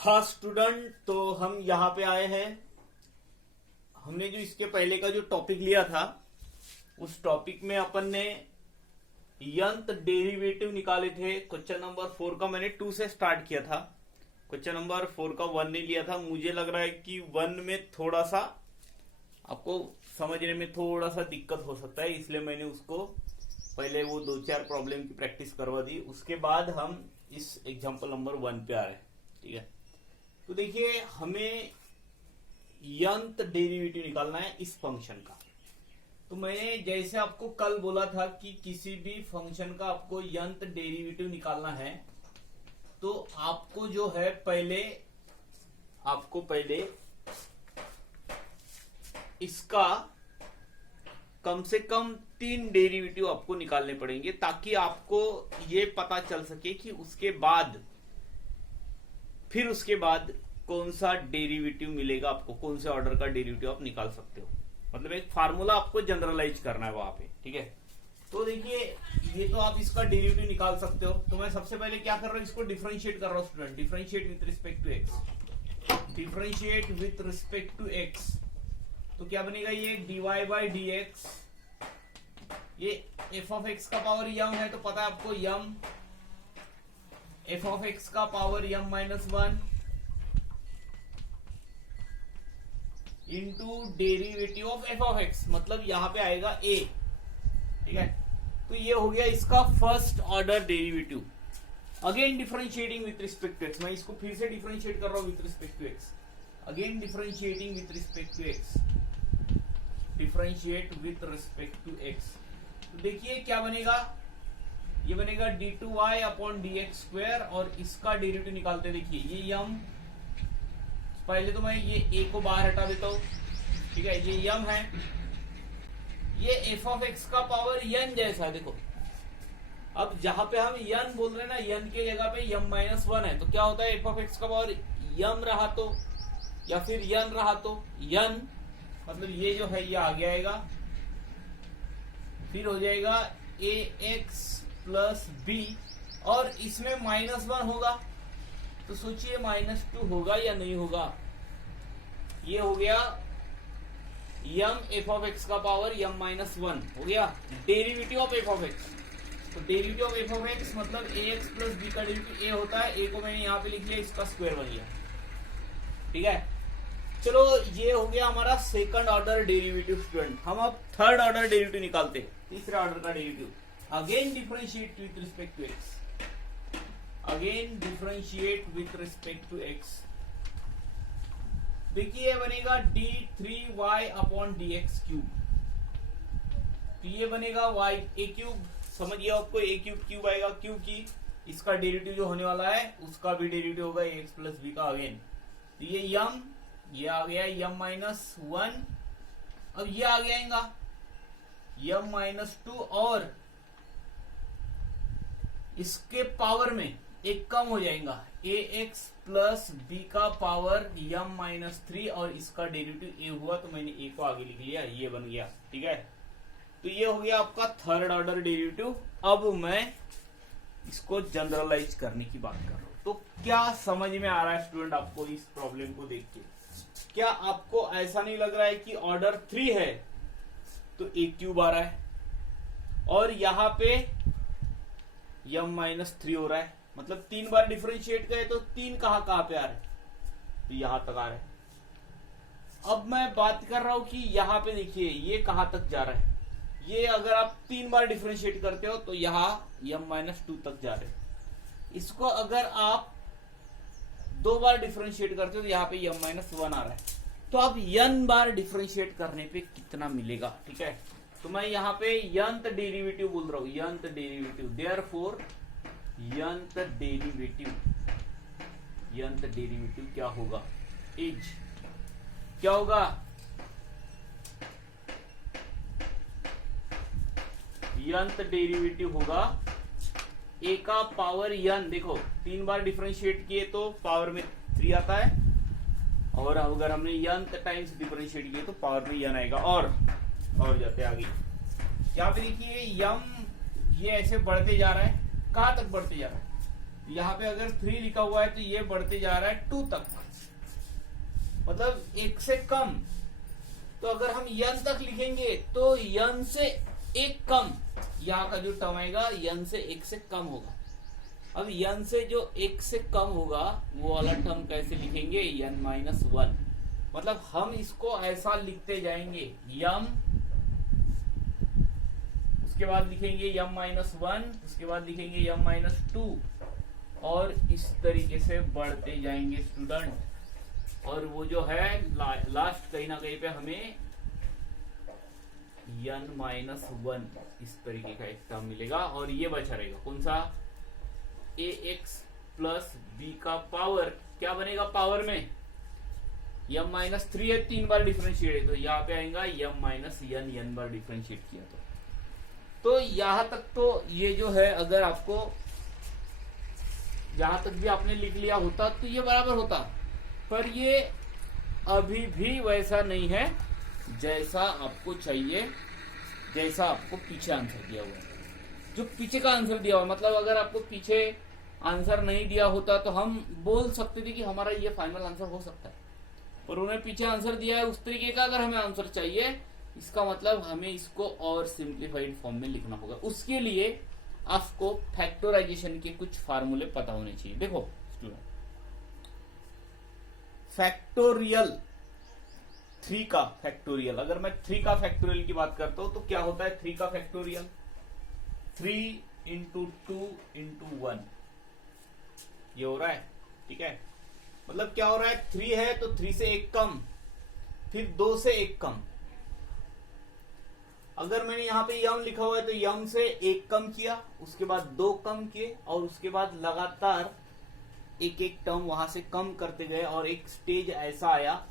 हाँ स्टूडेंट, तो हम यहाँ पे आए हैं। हमने जो इसके पहले का जो टॉपिक लिया था उस टॉपिक में अपन ने यंत्र डेरिवेटिव निकाले थे। क्वेश्चन नंबर 4 का मैंने 2 से स्टार्ट किया था। क्वेश्चन नंबर 4 का 1 नहीं लिया था। मुझे लग रहा है कि 1 में थोड़ा सा आपको समझने में थोड़ा सा दिक्कत हो सकता है, इसलिए मैंने उसको पहले वो 2-4 प्रॉब्लम की प्रैक्टिस करवा दी। उसके बाद हम इस एग्जाम्पल नंबर 1 पे आ रहे हैं। ठीक है, तो देखिए हमें यंत्र डेरिवेटिव निकालना है इस फंक्शन का। तो मैंने जैसे आपको कल बोला था कि किसी भी फंक्शन का आपको यंत्र डेरिवेटिव निकालना है तो आपको जो है आपको पहले इसका कम से कम 3 डेरिवेटिव आपको निकालने पड़ेंगे, ताकि आपको ये पता चल सके कि उसके बाद कौन सा डेरिवेटिव मिलेगा आपको, कौन से ऑर्डर का डेरिवेटिव आप निकाल सकते हो। मतलब एक फार्मूला आपको जनरलाइज करना है वहां पे। ठीक है, तो देखिए ये तो आप इसका डेरिवेटिव निकाल सकते हो। तो मैं सबसे पहले क्या कर रहा हूं, इसको डिफरेंशिएट कर रहा हूं student. Differentiate with respect to x, differentiate with respect to x. तो क्या बनेगा, ये dy बाई डी एक्स। ये एफ ऑफ एक्स का पावर यम है तो पता है आपको, यम एफ ऑफ एक्स का power m minus 1 into derivative of f of x, मतलब यहां पे आएगा ए। ठीक है, तो ये हो गया इसका first order derivative. Again differentiating with respect to x, मैं इसको फिर से डिफरेंशिएट कर रहा हूं with respect to x. Again differentiating with respect to x, differentiate with respect to x. तो देखिए क्या बनेगा, ये बनेगा d2y upon D X square, और इसका डेरिवेटिव निकालते देखिए ये यम। पहले तो मैं ये a को बाहर हटा देता हूं। ठीक है, ये यम है, ये एफ ऑफ एक्स का पावर यन जैसा है। देखो अब जहां पे हम यन बोल रहे हैं ना, यन के जगह पे यम माइनस 1 है, तो क्या होता है एफ ऑफ एक्स का पावर यम रहा तो या फिर यन रहा तो यन, मतलब ये जो है ये आगे आएगा, फिर हो जाएगा ए एक्स प्लस बी, और इसमें -1 होगा। तो सोचिए -2 होगा या नहीं होगा। ये हो गया यम एफ ऑफ एक्स का पावर यम माइनस 1 हो गया derivative of f of x. तो derivative of f of x मतलब ए एक्स प्लस बी का डेरिवेटिव ए होता है। ए को मैंने यहां पे लिख लिया, इसका स्क्वायर बन गया। ठीक है, चलो ये हो गया हमारा सेकंड ऑर्डर डेरिवेटिव स्टूडेंट। हम अब थर्ड ऑर्डर डेरिवेटिव निकालते हैं, तीसरे ऑर्डर का derivative. Again differentiate with respect to x, again differentiate with respect to x. देखिए बनेगा d3y upon D X cube. तो ये बनेगा y ए क्यूब, समझिए आपको ए क्यूब क्यूब आएगा, क्योंकि इसका डेरिवेटिव जो होने वाला है उसका भी डेरिवेटिव होगा ए एक्स प्लस बी का। अगेन तो ये यम, ये आ गया यम माइनस 1, अब ये आ जाएगा यम माइनस 2, और इसके पावर में एक कम हो जाएगा ए एक्स प्लस बी का पावर यम माइनस 3, और इसका डेरिवेटिव ए हुआ तो मैंने ए को आगे लिख लिया, ये बन गया। ठीक है, तो ये हो गया आपका थर्ड ऑर्डर डेरिवेटिव। अब मैं इसको जनरलाइज करने की बात कर रहा हूं। तो क्या समझ में आ रहा है स्टूडेंट आपको इस प्रॉब्लम को देख के? क्या आपको ऐसा नहीं लग रहा है कि ऑर्डर 3 है तो ए क्यूब आ रहा है, और यहां पे यम माइनस 3 हो रहा है, मतलब 3 बार डिफरेंशिएट करे तो 3 कहां पे आ रहा है, तो यहां तक आ रहा है। अब मैं बात कर रहा हूं कि यहां पे देखिए ये कहां तक जा रहा है। ये अगर आप 3 बार डिफरेंशिएट करते हो तो यहां यम माइनस 2 तक जा रहे हैं। इसको अगर आप 2 बार डिफरेंशिएट करते हो तो यहाँ पे यम माइनस 1 आ रहा है। तो अब n बार डिफरेंशिएट करने पे कितना मिलेगा? ठीक है, तो मैं यहाँ पे यंत्र डेरिवेटिव बोल रहा हूं, यंत्र डेरिवेटिव। देयरफॉर यंत्र डेरिवेटिव क्या होगा, इज क्या होगा, यंत्र डेरिवेटिव होगा ए का पावर यन। देखो 3 बार डिफरेंशिएट किए तो पावर में 3 आता है, और अगर हमने यंत्र टाइम्स डिफरेंशिएट किए तो पावर में यन आएगा। और जाते आगे, यहाँ पे देखिए यम ये ऐसे बढ़ते जा रहा है, कहां तक बढ़ते जा रहा है, यहाँ पे अगर 3 लिखा हुआ है तो ये बढ़ते जा रहा है 2 तक, मतलब 1 से कम। तो अगर हम n तक लिखेंगे तो n से 1 कम, यहाँ का जो टर्म आएगा n से 1 से कम होगा। अब n से जो 1 से कम होगा वो वाला टर्म कैसे लिखेंगे, n-1। मतलब हम इसको ऐसा लिखते जाएंगे, m, उसके बाद लिखेंगे m-1, उसके बाद लिखेंगे m-2, और इस तरीके से बढ़ते जाएंगे स्टूडेंट। और वो जो है लास्ट कहीं ना कहीं पे हमें n-1 इस तरीके का एक टर्म मिलेगा। और ये बचा रहेगा कौन सा, ax प्लस b का पावर क्या बनेगा, पावर में m-3 है, 3 बार डिफरेंशिएट है तो यहाँ पे आएगा m-n बार डिफरेंशिएट किया तो यहां तक तो ये जो है, अगर आपको यहां तक भी आपने लिख लिया होता तो ये बराबर होता, पर ये अभी भी वैसा नहीं है जैसा आपको चाहिए, जैसा आपको पीछे आंसर दिया हुआ है। जो पीछे का आंसर दिया हुआ, मतलब अगर आपको पीछे आंसर नहीं दिया होता तो हम बोल सकते थे कि हमारा ये फाइनल आंसर हो सकता है, पर उन्हें पीछे आंसर दिया है उस तरीके का। अगर हमें आंसर चाहिए, इसका मतलब हमें इसको और सिंप्लीफाइड फॉर्म में लिखना होगा। उसके लिए आपको फैक्टराइजेशन के कुछ फार्मूले पता होने चाहिए। देखो स्टूडेंट, फैक्टोरियल 3 का फैक्टोरियल, अगर मैं 3 का फैक्टोरियल की बात करता हूं तो क्या होता है 3 का फैक्टोरियल, 3 इंटू 2 इंटू 1 ये हो रहा है, ठीक है। मतलब क्या हो रहा है, 3 है तो 3 से 1 कम, फिर 2 से 1 कम। अगर मैंने यहाँ पे यम लिखा हुआ है तो यम से 1 कम किया, उसके बाद 2 कम किए, और उसके बाद लगातार एक एक टर्म वहां से कम करते गए और एक स्टेज ऐसा आया,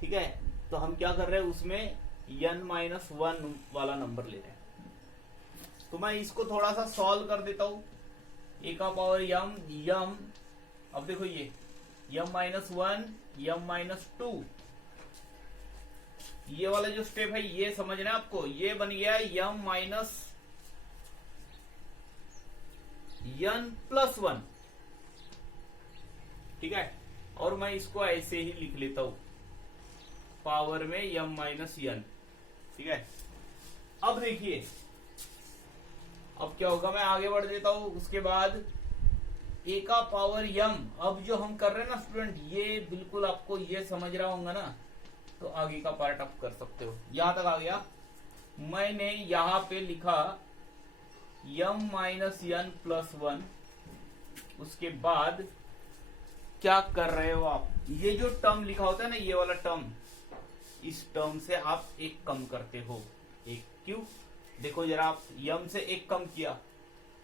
ठीक है। तो हम क्या कर रहे हैं, उसमें n-1 वाला नंबर ले रहे हैं। तो मैं इसको थोड़ा सा सॉल्व कर देता हूं, a का पावर यम, अब देखो ये m-1 m-2, ये वाला जो स्टेप है ये समझना है आपको। ये बन गया m-n+1, ठीक है। और मैं इसको ऐसे ही लिख लेता हूं, पावर में m-n, ठीक है। अब देखिए अब क्या होगा, मैं आगे बढ़ देता हूं। उसके बाद a का पावर m, अब जो हम कर रहे हैं ना स्टूडेंट, ये बिल्कुल आपको ये समझ रहा होगा ना, तो आगे का पार्ट आप कर सकते हो। यहां तक आ गया, मैंने यहां पे लिखा m-n+1, उसके बाद क्या कर रहे हो आप, ये जो टर्म लिखा होता है ना, ये वाला टर्म, इस टर्म से आप 1 कम करते हो। 1 क्यों, देखो जरा, आप m से 1 कम किया,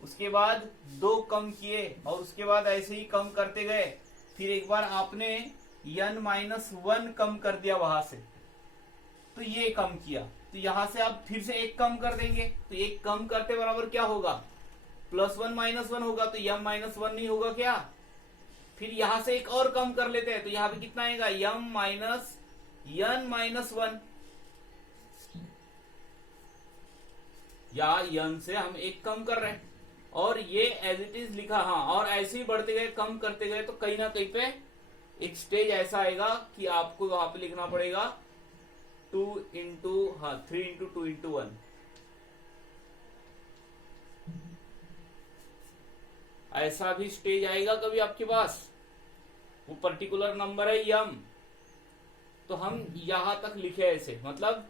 उसके बाद 2 कम किए, और उसके बाद ऐसे ही कम करते गए, फिर एक बार आपने n-1 कम कर दिया वहां से, तो ये कम किया, तो यहां से आप फिर से 1 कम कर देंगे, तो 1 कम करते बराबर क्या होगा, +1 -1 होगा, तो m-1 नहीं होगा क्या। फिर यहां से 1 और कम कर लेते हैं, तो यहां पे कितना आएगा, m-n-1, या n से हम 1 कम कर रहे हैं, और ये एज इट इज लिखा, हाँ। और ऐसे ही बढ़ते गए, कम करते गए, तो कहीं ना कहीं पे एक स्टेज ऐसा आएगा कि आपको वहां पे लिखना पड़ेगा 3 इंटू 2 इंटू 1। ऐसा भी स्टेज आएगा कभी आपके पास, वो पर्टिकुलर नंबर है m, तो हम यहां तक लिखे ऐसे, मतलब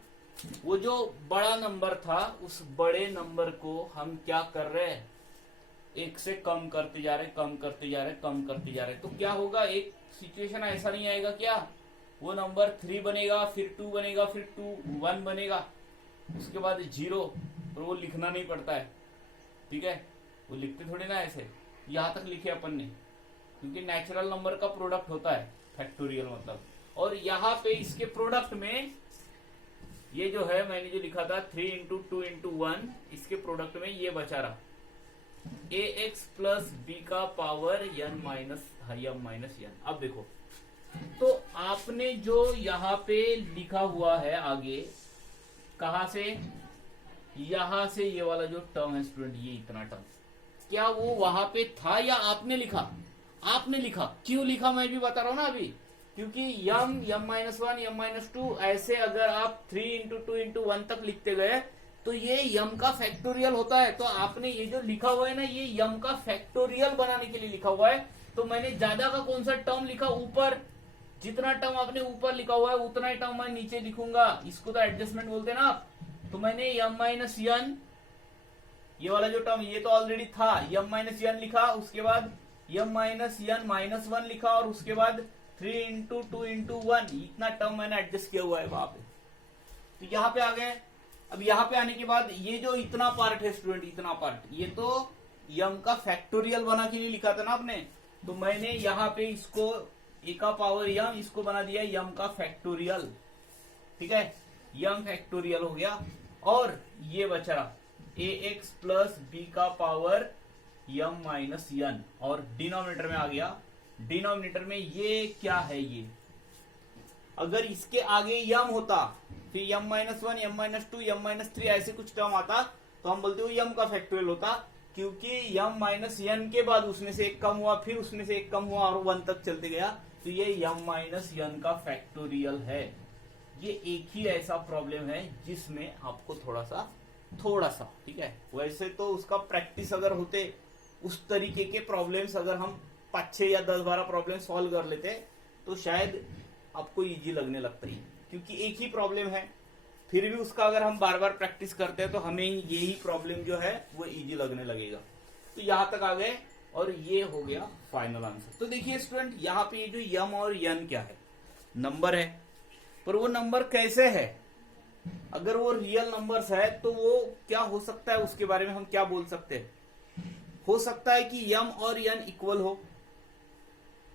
वो जो बड़ा नंबर था उस बड़े नंबर को हम क्या कर रहे हैं, 1 से कम करते जा रहे, कम करते जा रहे, कम करते जा रहे। तो क्या होगा, एक सिचुएशन ऐसा नहीं आएगा क्या, वो नंबर 3 बनेगा, फिर 2 बनेगा, फिर 1 बनेगा, उसके बाद 0, और वो लिखना नहीं पड़ता है, ठीक है। वो लिखते थोड़ी ना ऐसे, यहां तक लिखे अपन ने, क्योंकि नेचुरल नंबर का प्रोडक्ट होता है फैक्टोरियल मतलब। और यहाँ पे इसके प्रोडक्ट में ये जो है मैंने जो लिखा था 3 इंटू 2 इंटू 1, इसके प्रोडक्ट में ये बचा रहा ax प्लस b का पावर m-n। अब देखो, तो आपने जो यहाँ पे लिखा हुआ है आगे, कहा से, यहां से ये वाला जो टर्म है स्टूडेंट, ये इतना टर्म क्या वो वहां पे था या आपने लिखा? आपने लिखा। क्यों लिखा मैं भी बता रहा हूं ना अभी, क्योंकि यम माइनस वन, यम माइनस टू, ऐसे अगर आप 3 × 2 × 1 तक लिखते गए तो ये यम का फैक्टोरियल होता है। तो आपने ये जो लिखा हुआ है ना, ये यम का फैक्टोरियल बनाने के लिए लिखा हुआ है। तो मैंने ज्यादा का कौन सा टर्म लिखा? ऊपर। जितना टर्म आपने ऊपर लिखा हुआ है उतना ही टर्म मैं नीचे लिखूंगा। इसको तो एडजस्टमेंट बोलते हैं ना आप। तो मैंने यम माइनस यन, ये वाला जो टर्म ये तो ऑलरेडी था, यम माइनस यन लिखा, उसके बाद यम माइनस यन माइनस वन लिखा, और उसके बाद 3 × 2 × 1 इतना टर्म मैंने एडजस्ट किया हुआ है वहां पे। तो यहाँ पे आ गए। अब यहाँ पे आने के बाद ये जो इतना पार्ट है स्टूडेंट, इतना पार्ट, ये तो यम का फैक्टोरियल बना के लिए लिखा था ना आपने। तो मैंने यहाँ पे इसको ए का पावर यम, इसको बना दिया यम का फैक्टोरियल। ठीक है, यम फैक्टोरियल हो गया। और ये बचा ए एक्स प्लस बी का पावर यम माइनस यन, और डिनोमिनेटर में आ गया। डिनोमिनेटर में ये क्या है? ये अगर इसके आगे यम होता, फिर यम माइनस वन, यम माइनस टू, यम माइनस थ्री, ऐसे कुछ टर्म आता, तो हम बोलते हो यम का फैक्टोरियल होता। क्योंकि यम माइनस यन के बाद उसमें से एक कम हुआ, फिर उसमें से एक कम हुआ, और 1 तक चलते गया, तो ये यम माइनस यन का फैक्टोरियल है। ये एक ही ऐसा प्रॉब्लम है जिसमें आपको थोड़ा सा ठीक है। वैसे तो उसका प्रैक्टिस अगर होते, उस तरीके के प्रॉब्लम्स अगर हम 5-6 या 10-12 प्रॉब्लम सॉल्व कर लेते तो शायद आपको इजी लगने लगता है। क्योंकि एक ही प्रॉब्लम है, फिर भी उसका अगर हम बार बार प्रैक्टिस करते हैं तो हमें यही प्रॉब्लम जो है वो इजी लगने लगेगा। तो यहां तक आ गए, और ये हो गया फाइनल आंसर। तो देखिए स्टूडेंट, यहाँ पे ये जो यम और यन क्या है? नंबर है, पर वो नंबर कैसे है? अगर वो रियल नंबर्स है तो वो क्या हो सकता है, उसके बारे में हम क्या बोल सकते हैं? हो सकता है कि यम और यन इक्वल हो,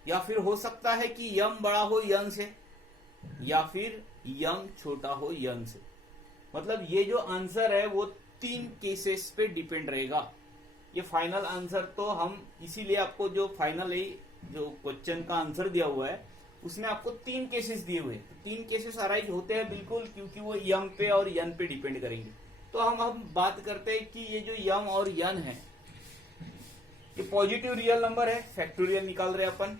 या फिर हो सकता है कि यम बड़ा हो यन से, या फिर यम छोटा हो यन से। मतलब ये जो आंसर है वो 3 केसेस पे डिपेंड रहेगा। ये फाइनल आंसर तो हम इसीलिए आपको जो फाइनल जो क्वेश्चन का आंसर दिया हुआ है उसमें आपको 3 केसेस दिए हुए हैं। 3 केसेस अराइज होते हैं बिल्कुल, क्योंकि वो यम पे और यन पे डिपेंड करेंगे। तो हम बात करते हैं कि ये जो यम और यन है ये पॉजिटिव रियल नंबर है, फैक्टोरियल निकाल रहे हैं अपन।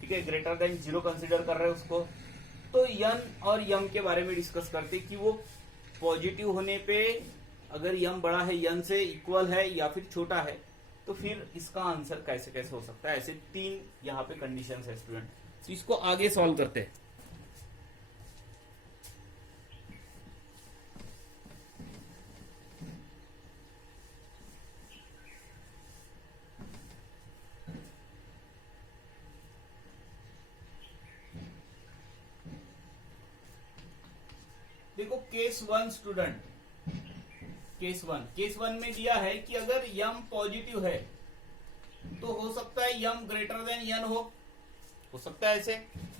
ठीक है, ग्रेटर देन 0 कंसिडर कर रहे हैं उसको। तो यन और यम के बारे में डिस्कस करते हैं कि वो पॉजिटिव होने पे अगर यम बड़ा है यन से, इक्वल है या फिर छोटा है, तो फिर इसका आंसर कैसे कैसे हो सकता है। ऐसे 3 यहाँ पे कंडीशंस है स्टूडेंट। तो इसको आगे सॉल्व करते हैं। देखो केस 1 स्टूडेंट, केस वन में दिया है कि अगर यम पॉजिटिव है तो हो सकता है यम ग्रेटर देन यन हो सकता है ऐसे।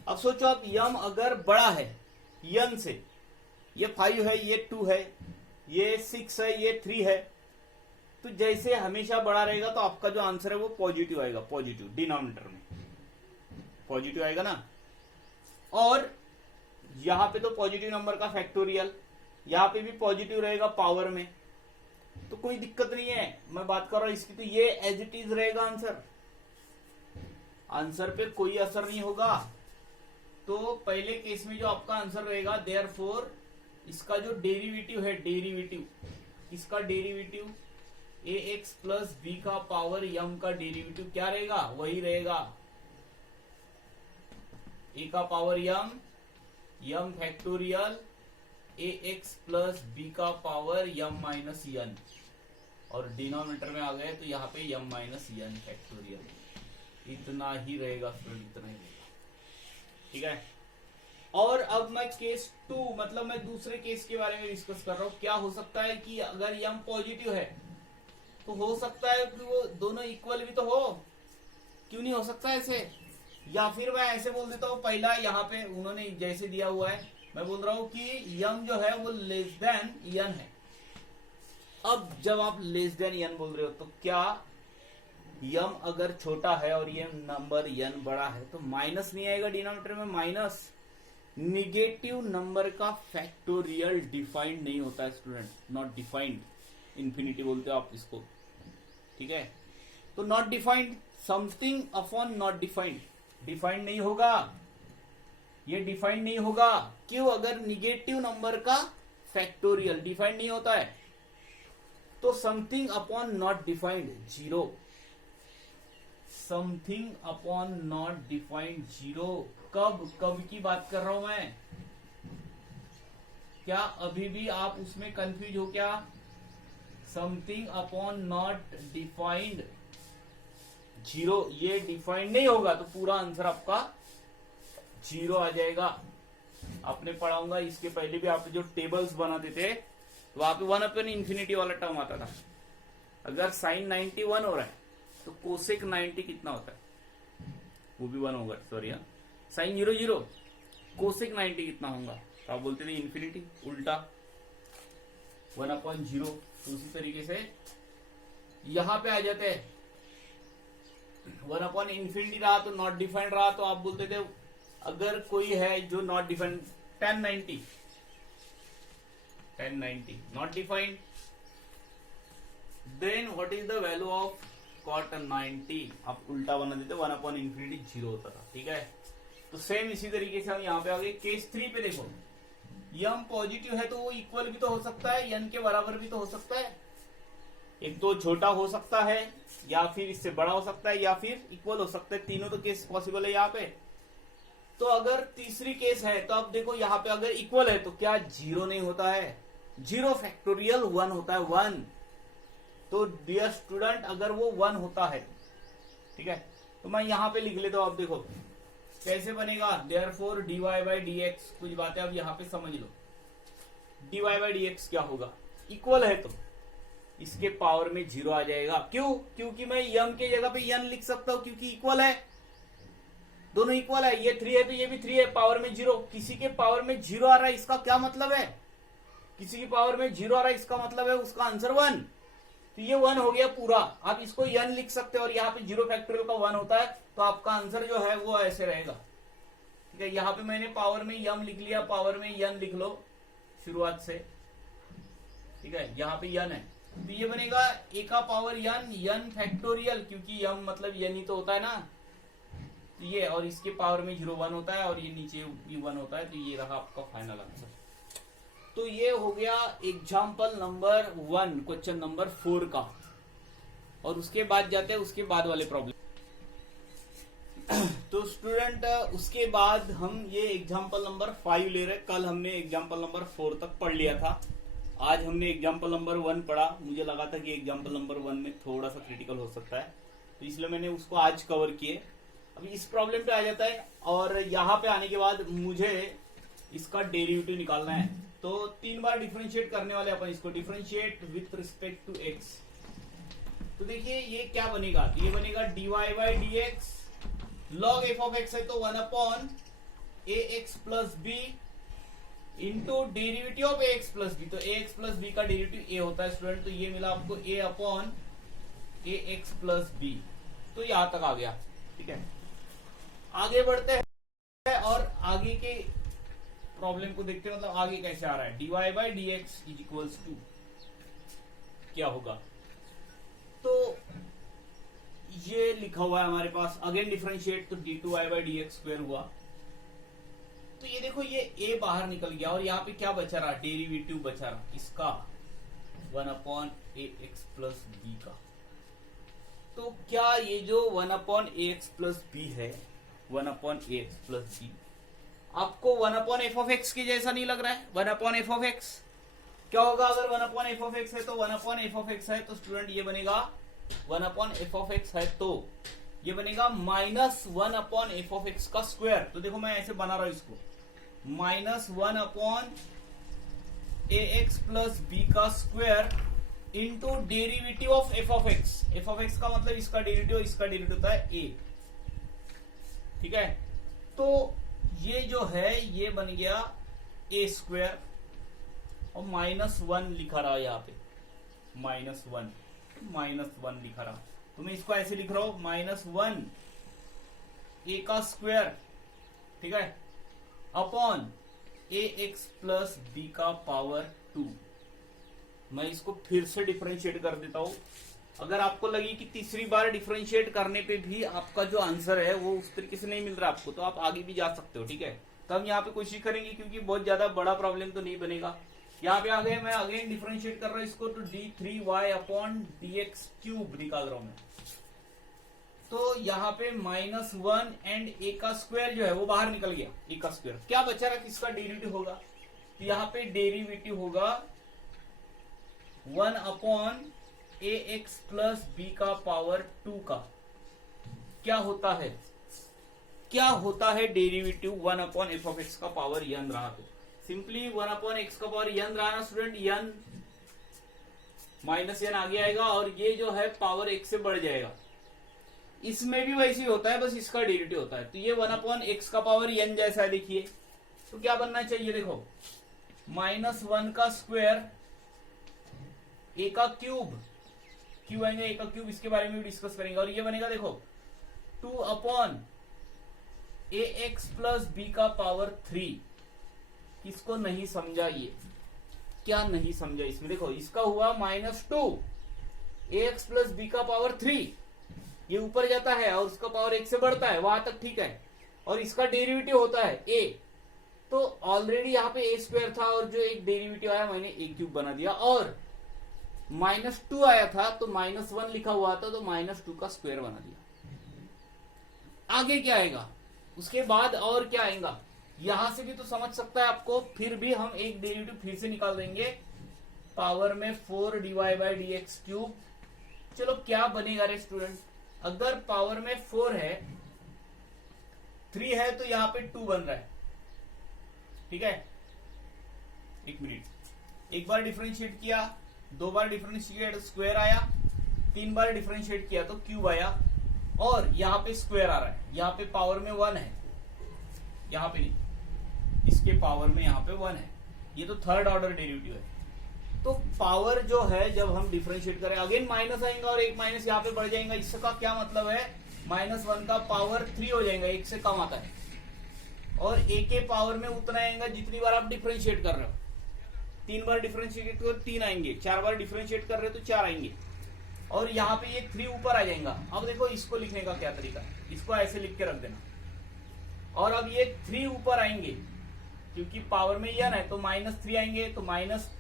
अब सोचो आप, यम अगर बड़ा है यन से, ये 5 है, ये 2 है, ये 6 है, ये 3 है, तो जैसे हमेशा बड़ा रहेगा तो आपका जो आंसर है वो पॉजिटिव आएगा। पॉजिटिव डिनोमिनेटर में पॉजिटिव आएगा ना। और यहां पे तो पॉजिटिव नंबर का फैक्टोरियल, यहां पे भी पॉजिटिव रहेगा पावर में, तो कोई दिक्कत नहीं है। मैं बात कर रहा हूं इसकी, तो ये एज इट इज रहेगा आंसर। आंसर पे कोई असर नहीं होगा। तो पहले केस में जो आपका आंसर रहेगा, देयरफॉर इसका जो डेरिवेटिव है, इसका डेरिवेटिव ए एक्स प्लस बी का पावर यम का डेरिवेटिव क्या रहेगा? वही रहेगा ए का पावर यम फैक्टोरियल ए एक्स प्लस बी का पावर यम माइनस यन, और डिनोमिनेटर में आ गए तो यहाँ पे यम माइनस यन फैक्टोरियल। इतना ही रहेगा स्टूडेंट, इतना ही रहेगा। ठीक है। और अब मैं केस 2, मतलब मैं दूसरे केस के बारे में डिस्कस कर रहा हूं। क्या हो सकता है कि अगर यम पॉजिटिव है तो हो सकता है कि वो दोनों इक्वल भी तो हो। क्यों नहीं हो सकता ऐसे? या फिर मैं ऐसे बोल देता हूँ, पहला यहाँ पे उन्होंने जैसे दिया हुआ है, मैं बोल रहा हूं कि यम जो है वो लेस देन यन है। अब जब आप लेस देन यन बोल रहे हो तो क्या यम अगर छोटा है और ये नंबर यन बड़ा है तो माइनस नहीं आएगा डिनोमिनेटर में? माइनस निगेटिव नंबर का फैक्टोरियल डिफाइंड नहीं होता है स्टूडेंट, नॉट डिफाइंड। इंफिनिटी बोलते हो आप इसको। ठीक है, तो not defined, something upon not defined, defined नहीं होगा, ये डिफाइंड नहीं होगा। क्यों? अगर निगेटिव नंबर का फैक्टोरियल डिफाइंड नहीं होता है तो something upon not defined zero, something upon not defined zero. कब कब की बात कर रहा हूं मैं? क्या अभी भी आप उसमें कंफ्यूज हो क्या? Something upon not defined zero, ये डिफाइंड नहीं होगा तो पूरा आंसर आपका जीरो आ जाएगा। आपने पढ़ाऊंगा इसके पहले भी, आप जो टेबल्स बनाते थे तो वहां पे 1/इंफिनिटी वाला टर्म आता था। अगर साइन 91 हो रहा है तो कोसेक 90 कितना होता है? वो भी 1 होगा, सॉरी। साइन 0 कोसेक 90 कितना होगा? तो आप बोलते थे इंफिनिटी, उल्टा 1/0। तो उसी तरीके से यहां पे आ जाते हैं, 1/इंफिनिटी रहा तो नॉट डिफाइंड रहा तो आप बोलते थे अगर कोई है जो not defined, 1090 not defined, then what is the value of cot 90? आप उल्टा बना देते, 1/इंफिनिटी जीरो होता था। ठीक है, तो सेम इसी तरीके से हम यहाँ पे आ गए केस 3 पे। देखो यम पॉजिटिव है तो वो इक्वल भी तो हो सकता है, n के बराबर भी तो हो सकता है। एक तो छोटा हो सकता है या फिर इससे बड़ा हो सकता है या फिर इक्वल हो सकता है, तीनों तो केस पॉसिबल है यहाँ पे। तो अगर तीसरी केस है तो अब देखो यहाँ पे अगर इक्वल है तो क्या जीरो नहीं होता है? जीरो फैक्टोरियल 1 होता है, 1। तो डियर स्टूडेंट अगर वो 1 होता है, ठीक है, तो मैं यहां पे लिख लेता हूं। आप देखो कैसे बनेगा, देयरफॉर dy बाई dx, कुछ बातें अब यहां पे समझ लो। dy बाई dx क्या होगा? इक्वल है तो इसके पावर में जीरो आ जाएगा। क्यों? क्योंकि मैं यम के जगह पे n लिख सकता हूं, क्योंकि इक्वल है, दोनों इक्वल है। ये 3 है तो ये भी 3 है, पावर में जीरो। किसी के पावर में जीरो आ रहा है इसका क्या मतलब है? किसी की पावर में जीरो आ रहा है इसका मतलब है उसका आंसर 1। तो ये 1 हो गया पूरा। आप इसको n लिख सकते हो और यहाँ पे जीरो फैक्टोरियल का 1 होता है तो आपका आंसर जो है वो ऐसे रहेगा। ठीक है, यहाँ पे मैंने पावर में यम लिख लिया, पावर में n लिख लो शुरुआत से। ठीक है, यहाँ पे n है तो ये बनेगा a का पावर n फैक्टोरियल, क्योंकि यम मतलब n ही तो होता है ना। तो ये और इसके पावर में 0 1 होता है और ये नीचे भी 1 होता है। तो ये रहा आपका फाइनल आंसर। तो ये हो गया एग्जाम्पल नंबर 1 क्वेश्चन नंबर 4 का। और उसके बाद जाते हैं उसके बाद वाले प्रॉब्लम। तो स्टूडेंट उसके बाद हम ये एग्जाम्पल नंबर 5 ले रहे हैं। कल हमने एग्जाम्पल नंबर 4 तक पढ़ लिया था, आज हमने एग्जाम्पल नंबर 1 पढ़ा। मुझे लगा था कि एग्जाम्पल नंबर 1 में थोड़ा सा क्रिटिकल हो सकता है तो इसलिए मैंने उसको आज कवर किए। अभी इस प्रॉब्लम पे आ जाता है और यहाँ पे आने के बाद मुझे इसका डेरिवेटिव निकालना है। तो 3 बार डिफरेंशिएट करने वाले अपन इसको, differentiate with respect to x। तो देखिए ये क्या बनेगा, तो ये बनेगा dy by dx, log f of x है तो 1/ax plus b into derivative of ax plus b। तो ax प्लस b का डेरिवेटिव a होता है स्टूडेंट, तो ये मिला आपको a/ax प्लस b। तो यहां तक आ गया। ठीक है, आगे बढ़ते हैं और आगे के प्रॉब्लम को देखते हैं, मतलब आगे कैसे आ रहा है। dy by dx is equals to क्या होगा, तो ये लिखा हुआ है हमारे पास। अगेन डिफरेंशिएट तो d2y बाई dx स्क्वायर हुआ। तो ये देखो ये a बाहर निकल गया और यहाँ पे क्या बचा रहा, डेरिवेटिव बचा रहा इसका 1/ax प्लस b का। तो क्या ये जो 1/ax प्लस b है, 1/ax प्लस b आपको 1/f ऑफ x के जैसा नहीं लग रहा है? 1/f ऑफ x क्या होगा अगर 1/f ऑफ x है तो 1/f ऑफ x है तो स्टूडेंट ये बनेगा 1/f ऑफ x है तो ये बनेगा -1/f ऑफ x का स्क्वायर। तो देखो मैं ऐसे बना रहा हूं इसको, -1/ax प्लस b का square into derivative of f of x। f of x का मतलब इसका डेरिवेटिव होता है a। ठीक है, तो ये जो है ये बन गया a स्क्वायर और -1 लिखा रहा यहाँ पे, -1 लिखा रहा। तो मैं इसको ऐसे लिख रहा हूं -1 a का स्क्वायर, ठीक है, अपॉन ax प्लस b का पावर 2। मैं इसको फिर से डिफरेंशिएट कर देता हूं। अगर आपको लगी कि तीसरी बार डिफरेंशिएट करने पे भी आपका जो आंसर है वो उस तरीके से नहीं मिल रहा आपको, तो आप आगे भी जा सकते हो, ठीक है। तो हम यहाँ पे कोशिश करेंगे, क्योंकि बहुत ज्यादा बड़ा प्रॉब्लम तो नहीं बनेगा। यहाँ पे आ गए, मैं अगेन डिफरेंशिएट कर रहा हूँ इसको, तो d3y अपॉन dx क्यूब निकाल रहा हूं मैं। तो यहाँ पे -1 एंड a का स्क्वायर जो है वो बाहर निकल गया, a का स्क्वायर। क्या बचा रहा, किसका डेरिवेटिव होगा? तो यहाँ पे डेरिवेटिव होगा 1 अपॉन ax प्लस b का पावर 2 का। क्या होता है derivative 1 upon F of x का पावर n रहा तो सिंपली 1 अपॉन एक्स का पावर n रहा ना स्टूडेंट, n माइनस n आगे आएगा और ये जो है पावर एक से बढ़ जाएगा। इसमें भी वैसे ही होता है, बस इसका डेरिवेटिव होता है। तो ये 1 अपॉन एक्स का पावर n जैसा है, देखिए। तो क्या बनना चाहिए, देखो -1 का स्क्वायर a का क्यूब, क्यों आएंगे a का क्यूब, इसके बारे में भी डिस्कस करेंगे। और ये बनेगा देखो 2 अपॉन ax प्लस b का पावर 3। किसको नहीं समझा, ये क्या नहीं समझा इसमें? देखो इसका हुआ -2 ax प्लस b का पावर 3, ये ऊपर जाता है और उसका पावर एक से बढ़ता है, वहां तक ठीक है। और इसका डेरिवेटिव होता है a, तो ऑलरेडी यहाँ पे a स्क्वायर था और जो एक डेरिवेटिव आया मैंने a क्यूब बना दिया, और -2 आया था तो -1 लिखा हुआ था तो -2 का स्क्वायर बना दिया। आगे क्या आएगा उसके बाद, और क्या आएगा यहां से भी तो समझ सकता है आपको। फिर भी हम एक डेरिवेटिव फिर से निकाल देंगे, पावर में 4 dy/dx क्यूब। चलो क्या बनेगा रे स्टूडेंट, अगर पावर में 4 है, 3 है तो यहाँ पे 2 बन रहा है, ठीक है। एक मिनट, एक बार डिफरेंशिएट किया, 2 बार डिफरेंशिएट स्क्वायर आया, 3 बार डिफरेंशिएट किया तो क्यूब आया, और यहाँ पे स्क्वायर आ रहा है। यहाँ पे पावर में 1 है, यहाँ पे नहीं, इसके पावर में यहाँ पे 1 है। ये तो थर्ड ऑर्डर डेरिवेटिव है। तो पावर जो है जब हम डिफरेंशिएट करें, अगेन माइनस आएगा और एक माइनस यहाँ पे बढ़ जाएगा। इसका क्या मतलब है, -1 का पावर 3 हो जाएगा, एक से कम आता है। और a के पावर में उतना आएगा जितनी बार आप डिफरेंशिएट कर रहे हो। 3 बार डिफरेंशिएट करो 3 आएंगे, 4 बार डिफरेंशिएट कर रहे हो तो 4 आएंगे, और यहाँ पे ये 3 ऊपर आ जाएगा। अब देखो इसको लिखने का क्या तरीका है, इसको ऐसे लिख के रख देना। और अब ये 3 ऊपर आएंगे, क्योंकि पावर में n है तो -3 आएंगे, तो माइनस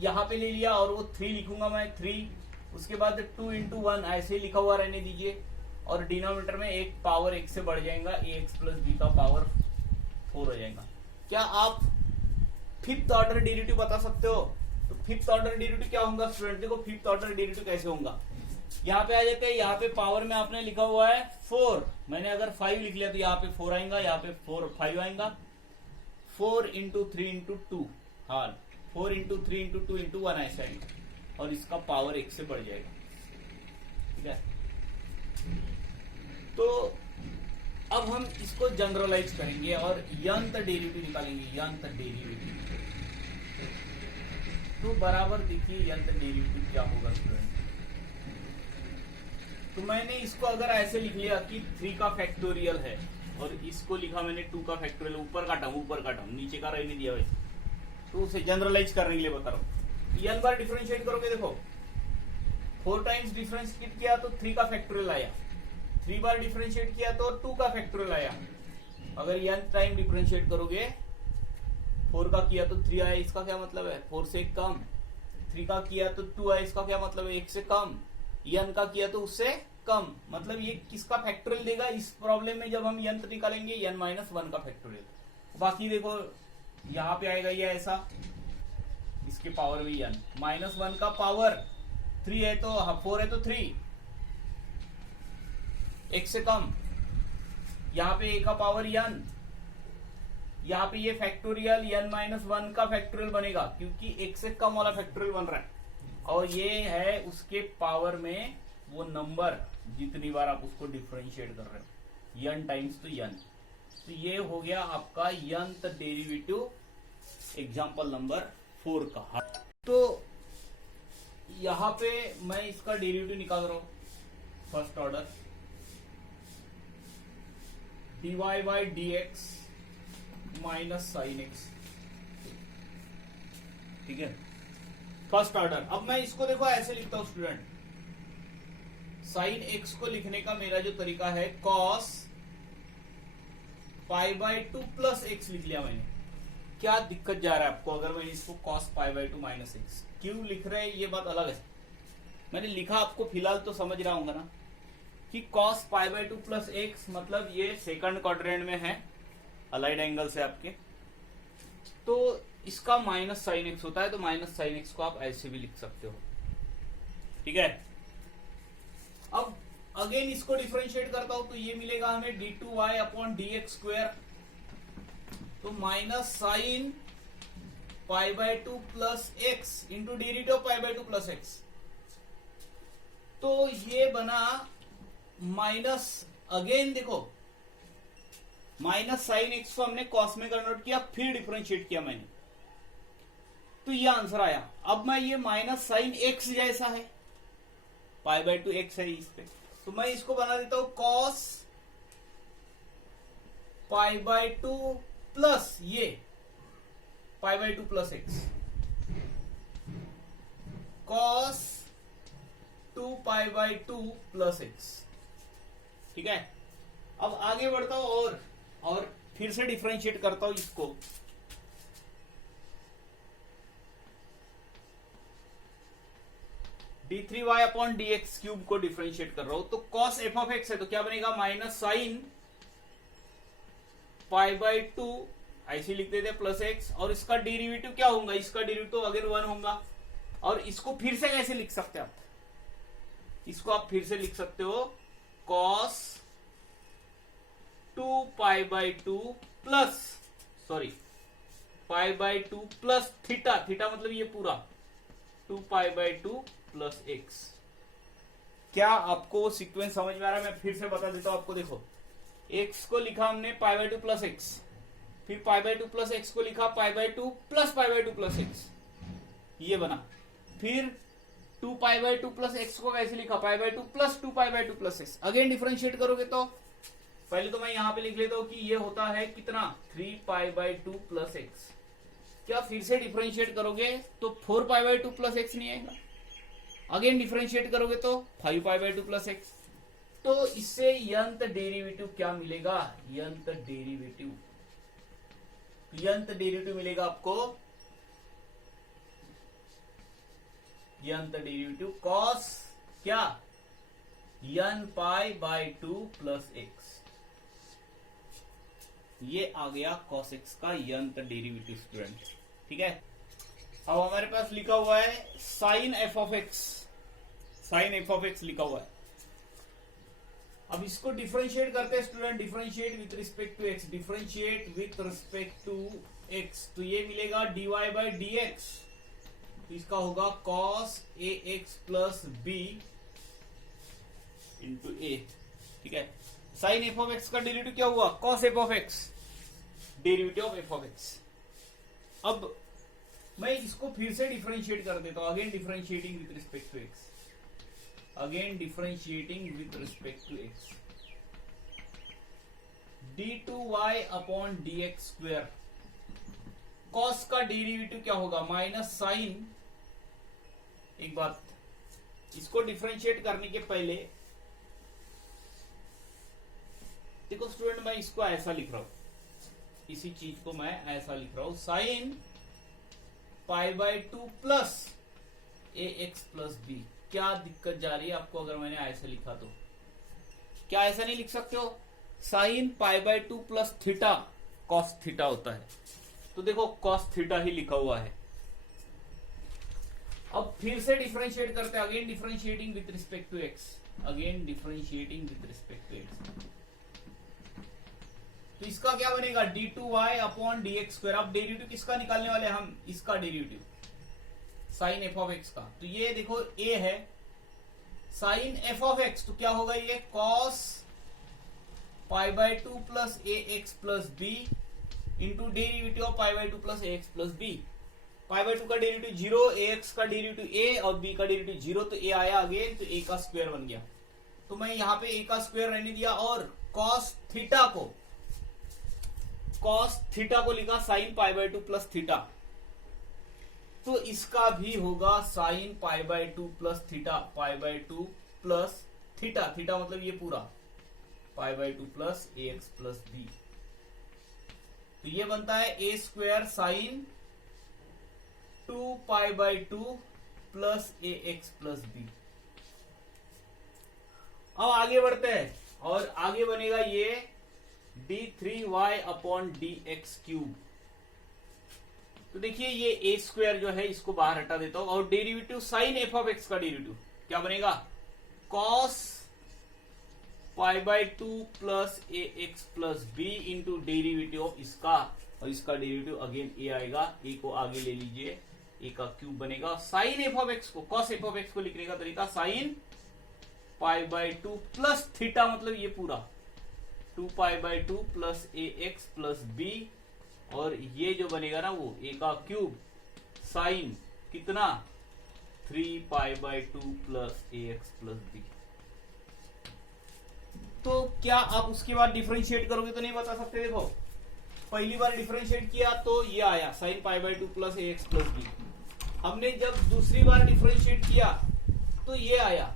यहाँ पे ले लिया और वो 3 लिखूंगा मैं 3, उसके बाद 2 × 1 ऐसे लिखा हुआ रहने दीजिए, और डिनोमिनेटर में एक पावर एक से बढ़ जाएगा, ax प्लस b का पावर 4 हो जाएगा। क्या आप 5th ऑर्डर डेरिवेटिव बता सकते हो? तो 5th ऑर्डर डेरिवेटिव क्या होगा स्टूडेंट, देखो 5th ऑर्डर डेरिवेटिव कैसे होगा। यहाँ पे आ जाते हैं, यहाँ पे पावर में आपने लिखा हुआ है 4, मैंने अगर 5 लिख लिया तो यहाँ पे 4 आएगा, यहाँ पे 5 आएगा। 4 × 3 × 2, हाँ 4 × 3 × 2 × 1 ऐसा आएगा, और इसका पावर एक से बढ़ जाएगा, ठीक है। तो अब हम इसको जनरलाइज करेंगे और यंत डेरिवेटिव निकालेंगे, यंत डेरिवेटिव। तो बराबर देखिए यंत डेरिवेटिव क्या होगा स्टूडेंट। तो मैंने इसको अगर ऐसे लिख लिया कि 3 का फैक्टोरियल है, और इसको लिखा मैंने 2 का फैक्टोरियल, ऊपर काटा हूं, नीचे का रहने दिया वैसे, तो उसे जनरलाइज करने के लिए बता रहा हूं। n बार डिफरेंशिएट करोगे, देखो 4 टाइम्स डिफरेंशिएट किया तो 3 का फैक्टोरियल आया, 3 बार डिफरेंशिएट किया तो 2 का फैक्टोरियल आया। अगर n टाइम डिफरेंशिएट करोगे, 4 का किया तो 3 आया, इसका क्या मतलब है 4 से कम। 3 का किया तो 2 आया, इसका क्या मतलब है 1 से कम। n का किया तो उससे कम, मतलब ये किसका फैक्टोरियल देगा इस प्रॉब्लम में जब हम यंत्र निकालेंगे, n-1 का फैक्टोरियल। बाकी देखो यहाँ पे आएगा ये ऐसा, इसके पावर में n, -1 का पावर 3 है तो 4 है तो 3, 1 से कम। यहाँ पे a का पावर n, यहाँ पे ये फैक्टोरियल n-1 का फैक्टोरियल बनेगा, क्योंकि 1 से कम वाला फैक्टोरियल बन रहा है, और ये है उसके पावर में वो नंबर जितनी बार आप उसको डिफरेंशिएट कर रहे हो, n टाइम्स तो n। तो ये हो गया आपका यंत डेरिवेटिव एग्जांपल नंबर 4 का। तो यहाँ पे मैं इसका डेरिवेटिव निकाल रहा हूं, first order dy/dx minus sin x, ठीक है, फर्स्ट ऑर्डर। अब मैं इसको देखो ऐसे लिखता हूं स्टूडेंट, साइन एक्स को लिखने का मेरा जो तरीका है cos pi by 2 plus x लिख लिया मैंने। क्या दिक्कत जा रहा है आपको अगर मैं इसको cos pi by 2 minus x क्यों लिख रहे हैं, ये बात अलग है। मैंने लिखा आपको फिलहाल तो समझ रहा हूंगा ना कि cos pi by 2 plus x मतलब ये सेकंड क्वाड्रेंट में है, अलाइड एंगल से आपके, तो इसका माइनस साइन एक्स होता है, तो माइनस साइन एक्स को आप ऐसे भी लिख सकते हो। ठीक है, अब अगेन इसको डिफरेंशिएट करता हूं तो ये मिलेगा हमें d2y अपॉन dx स्क्वायर, तो minus sign pi by 2 plus x into derivative of pi by 2 plus x, तो ये बना माइनस, अगेन देखो माइनस साइन एक्स को हमने कॉस में कन्वर्ट किया, फिर डिफरेंशिएट किया मैंने, तो ये आंसर आया। अब मैं ये माइनस साइन एक्स जैसा है, पाई बाय 2 एक्स है इस पे, तो मैं इसको बना देता हूं कॉस पाई बाय 2 प्लस ये पाई by 2 plus x, cos 2 pi by 2 plus x. ठीक है, अब आगे बढ़ता हूं और फिर से डिफरेंशिएट करता हूं इसको, d3y अपॉन dx क्यूब को डिफरेंशिएट कर रहा हूं, तो cos f ऑफ x है तो क्या बनेगा माइनस साइन पाई बाय 2 ऐसे लिख देते प्लस एक्स, और इसका डेरिवेटिव क्या होगा, इसका डेरिवेटिव अगेन 1 होगा, और इसको फिर से कैसे लिख सकते हैं आप, इसको आप फिर से लिख सकते हो cos 2 pi by 2 plus pi by 2 plus theta, theta मतलब ये पूरा 2 पाई बाय 2 प्लस एक्स। क्या आपको सीक्वेंस समझ में आ रहा है? मैं फिर से बता देता हूं आपको, देखो एक्स को लिखा हमने पाई बाय 2 प्लस एक्स, फिर पाई बाय 2 प्लस एक्स को लिखा पाई by 2 plus pi by 2 plus x, ये बना, फिर 2 पाई बाय 2 प्लस एक्स को कैसे लिखा पाई by 2 plus 2 pi by 2 plus x. Again differentiate करोगे तो पहले तो मैं यहां पे लिख लेता हूं कि ये होता है कितना 3 पाई बाय 2 प्लस एक्स, क्या फिर से डिफरेंशिएट करोगे तो 4 पाई बाय 2 प्लस एक्स नहीं आएगा, अगेन डिफरेंशिएट करोगे तो 5 पाई बाय 2 प्लस एक्स, तो इससे यंत्र डेरिवेटिव क्या मिलेगा, यंत्र डेरिवेटिव मिलेगा आपको, यंत्र डेरिवेटिव कॉस क्या n pi by 2 plus x, ये आ गया cos x का यंत्र डेरिवेटिव स्टूडेंट। ठीक है, अब हमारे पास लिखा हुआ है साइन एफ ऑफ एक्स लिखा हुआ है। अब इसको डिफरेंशिएट करते हैं student, differentiate with respect to x, differentiate with respect to x, तो ये मिलेगा dy बाई डी एक्स, तो इसका होगा cos ax plus b into a. ठीक है, साइन एफ ऑफ एक्स का डेरिवेटिव क्या हुआ, cos f of x, derivative of f of x. अब मैं इसको फिर से डिफरेंशिएट कर देता हूं, again differentiating with respect to x, again differentiating with respect to x, d2y upon dx square, cos का डेरिवेटिव क्या होगा माइनस साइन, एक बात इसको डिफरेंशिएट करने के पहले देखो स्टूडेंट, मैं इसको ऐसा लिख रहा हूं, इसी चीज को मैं ऐसा लिख रहा हूं, sine pi by 2 plus a x plus b. क्या दिक्कत जा रही है आपको अगर मैंने ऐसा लिखा तो, क्या ऐसा नहीं लिख सकते हो, sign pi by 2 plus theta cos theta होता है, तो देखो कॉस थीटा ही लिखा हुआ है। अब फिर से डिफरेंशिएट करते हैं, again differentiating with respect to x, again differentiating with respect to x, तो इसका क्या बनेगा d2y अपॉन dx स्क्वायर। अब डेरिवेटिव किसका निकालने वाले हैं हम, इसका derivative sine f of x का, तो ये देखो a है साइन एफ ऑफ एक्स, तो क्या होगा ये cos pi by 2 plus a x plus b into derivative of pi by 2 plus a x plus b. Pi by 2 का डेरिवेटिव 0, ए एक्स का डेरिवेटिव a और b का derivative 0, तो a आया अगेन, तो a का स्क्वायर बन गया, तो मैं यहाँ पे a का स्क्वायर रहने दिया, और cos थीटा को लिखा sine pi by 2 plus theta, तो इसका भी होगा sine pi by 2 plus theta, pi by 2 plus theta, theta मतलब ये पूरा pi by two plus a x plus B. तो ये बनता है a square sine 2 pi by two plus a x plus b. अब आगे बढ़ते हैं और आगे बनेगा ये d3y upon D X cube. तो देखिए ये ए स्क्वायर जो है इसको बाहर हटा देता हूं और derivative sine f of x का डेरिवेटिव क्या बनेगा, cos pi by two plus a x plus b into derivative of इसका, और इसका डेरिवेटिव अगेन ए आएगा, ए को आगे ले लीजिए, ए का क्यूब बनेगा। साइन एफ ऑफ एक्स को, कॉस एफ ऑफ एक्स को लिखने का तरीका sine pi by two plus theta मतलब ये पूरा 2 pi by two plus a x plus b, और ये जो बनेगा ना वो ए का क्यूब साइन कितना 3 pi by two plus a x plus B. तो क्या आप उसके बाद डिफरेंशिएट करोगे तो नहीं बता सकते। देखो पहली बार डिफरेंशिएट किया तो ये आया sine pi by two plus a x plus b. हमने जब दूसरी बार डिफरेंशिएट किया तो ये आया,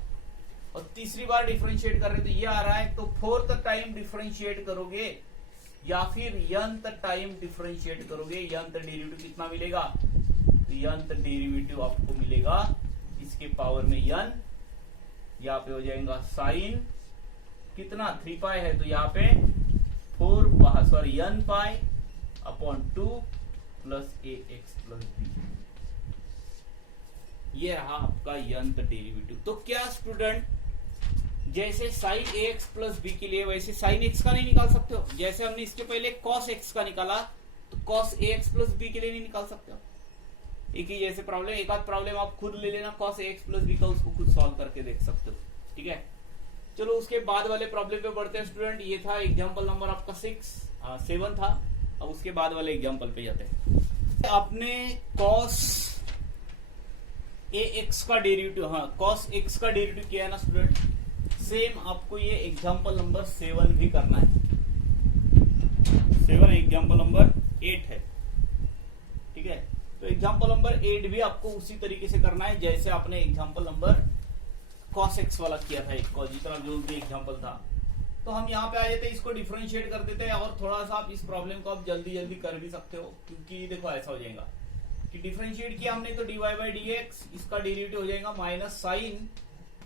और तीसरी बार डिफरेंशिएट कर रहे तो ये आ रहा है। तो फोर्थ टाइम डिफरेंशिएट करोगे या फिर यंत टाइम डिफरेंशिएट करोगे, यंत डेरिवेटिव कितना मिलेगा, तो यंत डेरिवेटिव आपको मिलेगा इसके पावर में यन, यहाँ पे हो जाएगा साइन कितना 3 पाई है तो यहाँ पे 4 sorry N pi upon 2 plus a x plus B. ये रहा आपका यंत डेरिवेटिव। तो क्या स्टूडेंट जैसे साइन ए एक्स प्लस बी के लिए वैसे साइन एक्स का नहीं निकाल सकते हो, जैसे हमने इसके पहले कॉस एक्स का निकाला तो cos A x plus B के लिए नहीं निकाल सकते हो। एक ही जैसे प्रॉब्लम, एक आध प्रॉब्लम आप खुद ले लेना cos A x plus b का, उसको खुद सॉल्व करके देख सकते हो। ठीक है, चलो उसके बाद वाले प्रॉब्लम पे बढ़ते हैं स्टूडेंट। ये था एग्जाम्पल नंबर आपका 7 था। अब उसके बाद वाले एग्जाम्पल पे जाते हैं। आपने कॉस ए एक्स का डेरिवेटिव, हाँ कॉस एक्स का डेरिवेटिव किया है ना स्टूडेंट, सेम आपको ये एग्जाम्पल नंबर 7 भी करना है। 7 एग्जाम्पल नंबर 8 है। ठीक है, तो एग्जाम्पल नंबर 8 भी आपको उसी तरीके से करना है जैसे आपने एग्जाम्पल नंबर कॉस एक्स वाला किया था, एक जितना जो भी एग्जाम्पल था। तो हम यहाँ पे आ जाते हैं, इसको डिफरेंशिएट कर देते हैं, और थोड़ा सा आप इस प्रॉब्लम को आप जल्दी जल्दी कर भी सकते हो, क्योंकि देखो ऐसा हो जाएगा कि डिफरेंशिएट किया हमने तो dy बाई डी एक्स, इसका डेरिवेटिव हो जाएगा minus sine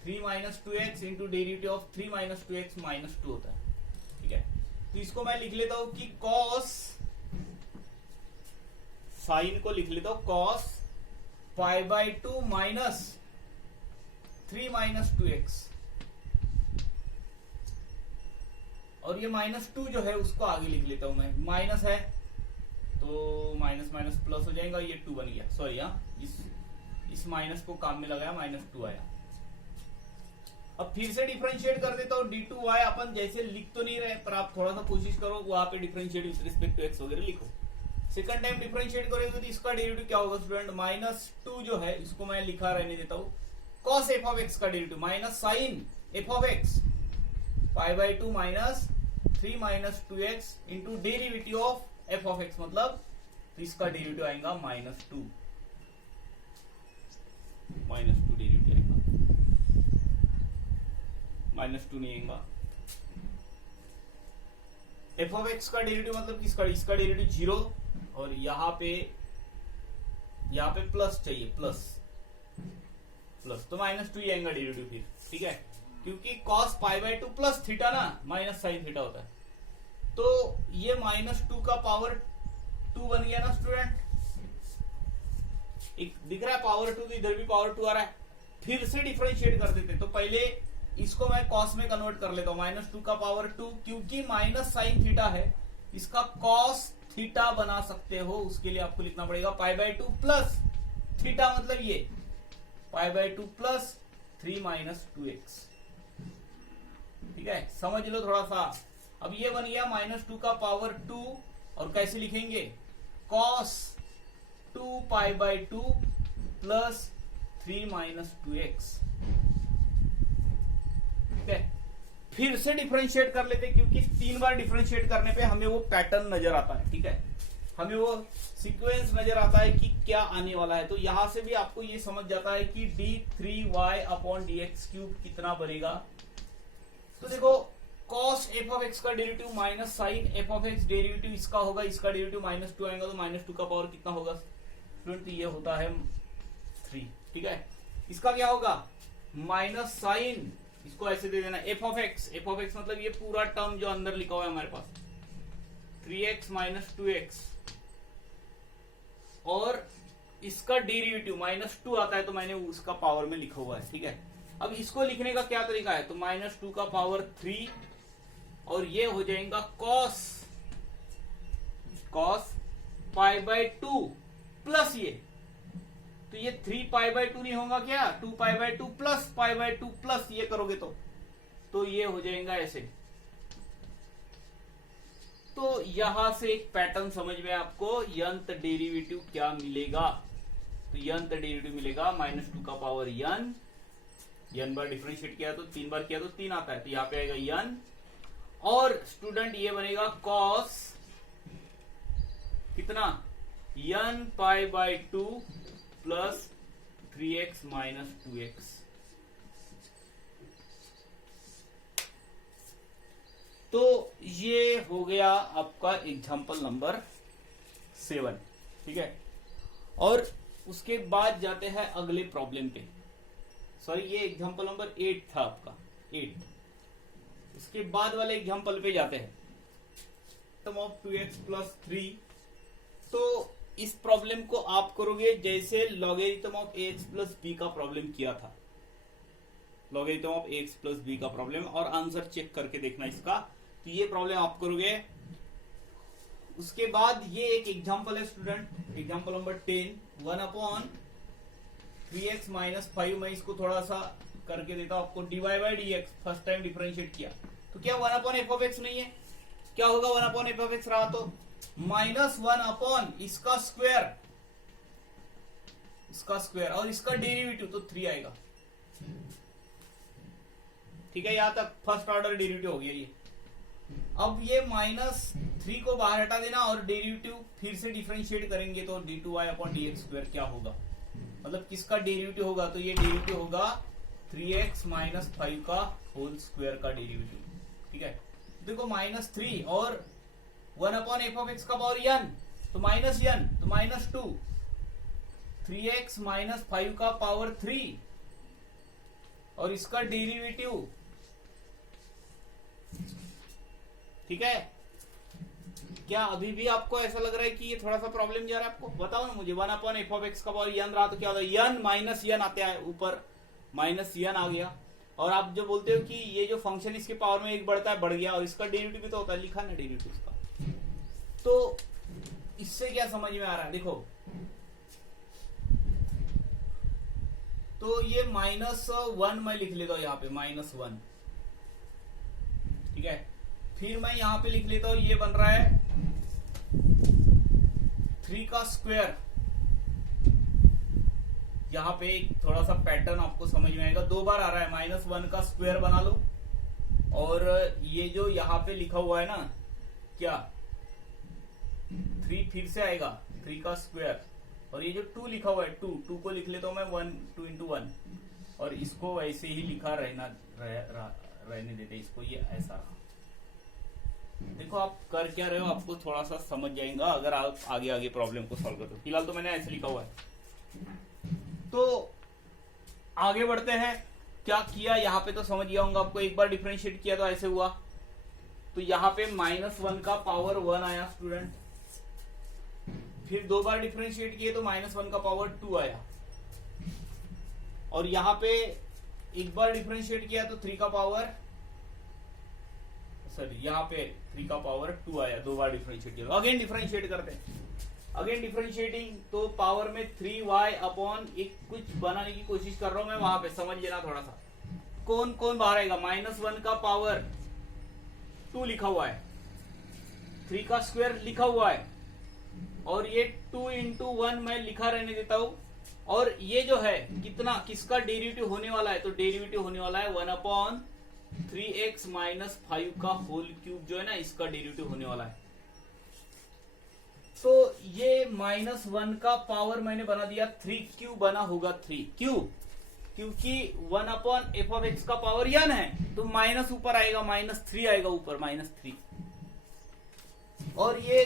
3 minus 2x into derivative of 3 minus 2x minus 2 होता है। ठीक है, तो इसको मैं लिख लेता हूं कि कॉस, साइन को लिख लेता हूं cos pi by two minus 3 minus 2x, और ये माइनस 2 जो है उसको आगे लिख लेता हूं मैं, माइनस है तो माइनस माइनस प्लस हो जाएगा, ये 2 बन गया, सॉरी हाँ इस माइनस को काम में लगाया, माइनस 2 आया। अब फिर से डिफरेंशिएट कर देता हूं d2y, अपन जैसे लिख तो नहीं रहे पर आप थोड़ा सा कोशिश करो वहां पे differentiate with respect to x वगैरह लिखो। सेकंड टाइम डिफरेंशिएट करोगे तो इसका डेरिवेटिव क्या होगा स्टूडेंट, माइनस 2 जो है इसको मैं लिखा रहने देता हूं, cos f ऑफ x का derivative minus sine f of x pi by two minus 3 minus 2x into derivative of f of x, मतलब तो इसका डेरिवेटिव आएगा माइनस 2 डेरिवेटिव आएगा, माइनस 2 नहीं आएगा। f ऑफ x का डेरिवेटिव मतलब किसका, इसका डेरिवेटिव 0, और यहाँ पे प्लस चाहिए, प्लस तो माइनस 2 ही आएगा डेरिवेटिव फिर। ठीक है, क्योंकि cos pi by two plus theta ना माइनस साइन थीटा होता है, तो ये माइनस 2 का पावर 2 बन गया ना स्टूडेंट, एक दिख रहा है पावर 2, तो इधर भी पावर 2 आ रहा है। फिर से डिफरेंशिएट कर देते, तो पहले इसको मैं कॉस में कन्वर्ट कर लेता हूं, माइनस 2 का पावर 2, क्योंकि माइनस साइन थीटा है इसका कॉस थीटा बना सकते हो, उसके लिए आपको लिखना पड़ेगा पाई बाई टू प्लस थीटा, मतलब ये पाई by two plus 3 minus 2x। ठीक है, समझ लो थोड़ा सा। अब ये बन गया माइनस 2 का पावर 2, और कैसे लिखेंगे, cos 2 pi by two plus 3 minus 2x। ठीक है, फिर से डिफरेंशिएट कर लेते, क्योंकि 3 बार डिफरेंशिएट करने पे हमें वो पैटर्न नजर आता है। ठीक है, हमें वो सीक्वेंस नजर आता है कि क्या आने वाला है। तो यहां से भी आपको ये समझ जाता है कि d3y अपॉन dx क्यूब कितना बनेगा, तो देखो cos एफ ऑफ एक्स का derivative minus sine f of x derivative इसका होगा, इसका डेरिवेटिव -2 आएगा, तो -2 का पावर कितना होगा स्टूडेंट? तो ये होता है 3। ठीक है, इसका क्या होगा? माइनस साइन, इसको ऐसे दे देना एफ ऑफ एक्स मतलब ये पूरा टर्म जो अंदर लिखा हुआ है हमारे पास 3x - 2x, और इसका डेरिवेटिव -2 आता है तो मैंने उसका पावर में लिखा हुआ है। ठीक है, अब इसको लिखने का क्या तरीका है? तो -2 का पावर 3 और ये हो जाएगा cos π/2 प्लस ये, तो ये 3π/2 नहीं होगा क्या? 2π/2 प्लस π/2 प्लस ये करोगे तो ये हो जाएगा ऐसे। तो यहां से एक पैटर्न समझ में आपको यंत्र डेरिवेटिव क्या मिलेगा? तो यंत्र डेरिवेटिव मिलेगा -2 का पावर n बार डिफरेंशिएट किया तो 3 बार किया तो 3 आता है, तो यहाँ पे आएगा n, और स्टूडेंट ये बनेगा cos कितना n π/2 प्लस 3x - 2x। तो ये हो गया आपका एग्जाम्पल नंबर 7। ठीक है, और उसके बाद जाते हैं अगले प्रॉब्लम पे। सॉरी, ये एग्जाम्पल नंबर 8 था आपका, 8। उसके बाद वाले एग्जाम्पल पे जाते हैं, सम ऑफ 2x + 3। तो इस प्रॉब्लम को आप करोगे जैसे लॉगरिथम ऑफ ax + b का प्रॉब्लम किया था, लॉगरिथम ऑफ ax + b का प्रॉब्लम, और आंसर चेक करके देखना इसका। तो ये प्रॉब्लम आप करोगे। उसके बाद ये एक एग्जाम्पल है स्टूडेंट, एग्जाम्पल नंबर 10, 1/3x - 5। मैं इसको थोड़ा सा करके देता हूं आपको, dy/dx फर्स्ट टाइम डिफरेंशिएट किया तो क्या 1/f(x) नहीं है? क्या होगा 1/f(x) रहा तो -1 इसका स्क्वायर और इसका डेरिवेटिव तो 3 आएगा। ठीक है, यहां तक फर्स्ट ऑर्डर डेरिवेटिव हो गया ये। अब ये -3 को बाहर हटा देना और डेरिवेटिव फिर से डिफरेंशिएट करेंगे तो d2y/dx² क्या होगा? मतलब किसका डेरिवेटिव होगा? तो ये डेरिवेटिव होगा 3x - 5 का होल स्क्वायर का डेरिवेटिव। ठीक है, देखो -3 और 1/f(x) का पावर n, तो -n तो -2, 3x - 5 का पावर 3 और इसका डेरिवेटिव। ठीक है, क्या अभी भी आपको ऐसा लग रहा है कि ये थोड़ा सा प्रॉब्लम जा रहा है? आपको बताओ ना मुझे। 1/f(x) का पावर n रहा तो क्या होता है? n -n आते हैं ऊपर, -n आ गया, और आप जो बोलते हो कि ये जो फंक्शन इसके पावर में 1 बढ़ता है, बढ़ गया, और इसका डेरिवेटिव भी तो होता है, लिखा ना डेरिवेटिव इसका। तो इससे क्या समझ में आ रहा है? देखो, तो ये -1 मैं लिख लेता हूं यहाँ पे, -1। ठीक है, फिर मैं यहां पे लिख लेता हूं, ये बन रहा है 3 का स्क्वायर। यहाँ पे थोड़ा सा पैटर्न आपको समझ में आएगा, 2 बार आ रहा है, -1 का स्क्वायर बना लो, और ये जो यहाँ पे लिखा हुआ है ना, क्या 3 फिर से आएगा, 3 का स्क्वायर, और ये जो 2 लिखा हुआ है, 2 को लिख लेता हूं मैं 2 × 1, और इसको वैसे ही लिखा रहने देते इसको, ये ऐसा रहा। देखो आप कर क्या रहे हो, आपको थोड़ा सा समझ जाएगा अगर आप आगे प्रॉब्लम को सॉल्व करते हो। फिलहाल तो मैंने ऐसे लिखा हुआ है। तो आगे बढ़ते हैं, क्या किया यहाँ पे तो समझ गया होगा आपको। एक बार डिफरेंशिएट किया तो ऐसे हुआ, तो यहाँ पे -1 का पावर 1 आया स्टूडेंट। फिर 2 बार डिफरेंशिएट किए तो -1 का पावर 2 आया, और यहाँ पे एक बार डिफरेंशिएट किया तो 3 का पावर, सॉरी यहाँ पे 3 का पावर 2 आया। 2 बार डिफरेंशिएट किया, अगेन डिफरेंशिएट करते हैं, अगेन डिफरेंशिएटिंग, तो पावर में 3y/ एक कुछ बनाने की कोशिश कर रहा हूं मैं, वहां पे समझ लेना थोड़ा सा। कौन कौन बाहर आएगा? -1 का पावर 2 लिखा हुआ है, 3 का स्क्वायर लिखा हुआ है, और ये 2 × 1 मैं लिखा रहने देता हूं। और ये जो है कितना, किसका डेरिवेटिव होने वाला है? तो डेरिवेटिव होने वाला है 1/3x - 5 का होल क्यूब, जो है ना, इसका डेरिवेटिव होने वाला है। तो ये -1 का पावर मैंने बना दिया 3, क्यों बना होगा 3, क्यों? क्योंकि 1/f(x) का पावर n है तो माइनस ऊपर आएगा, -3 आएगा ऊपर, -3। और ये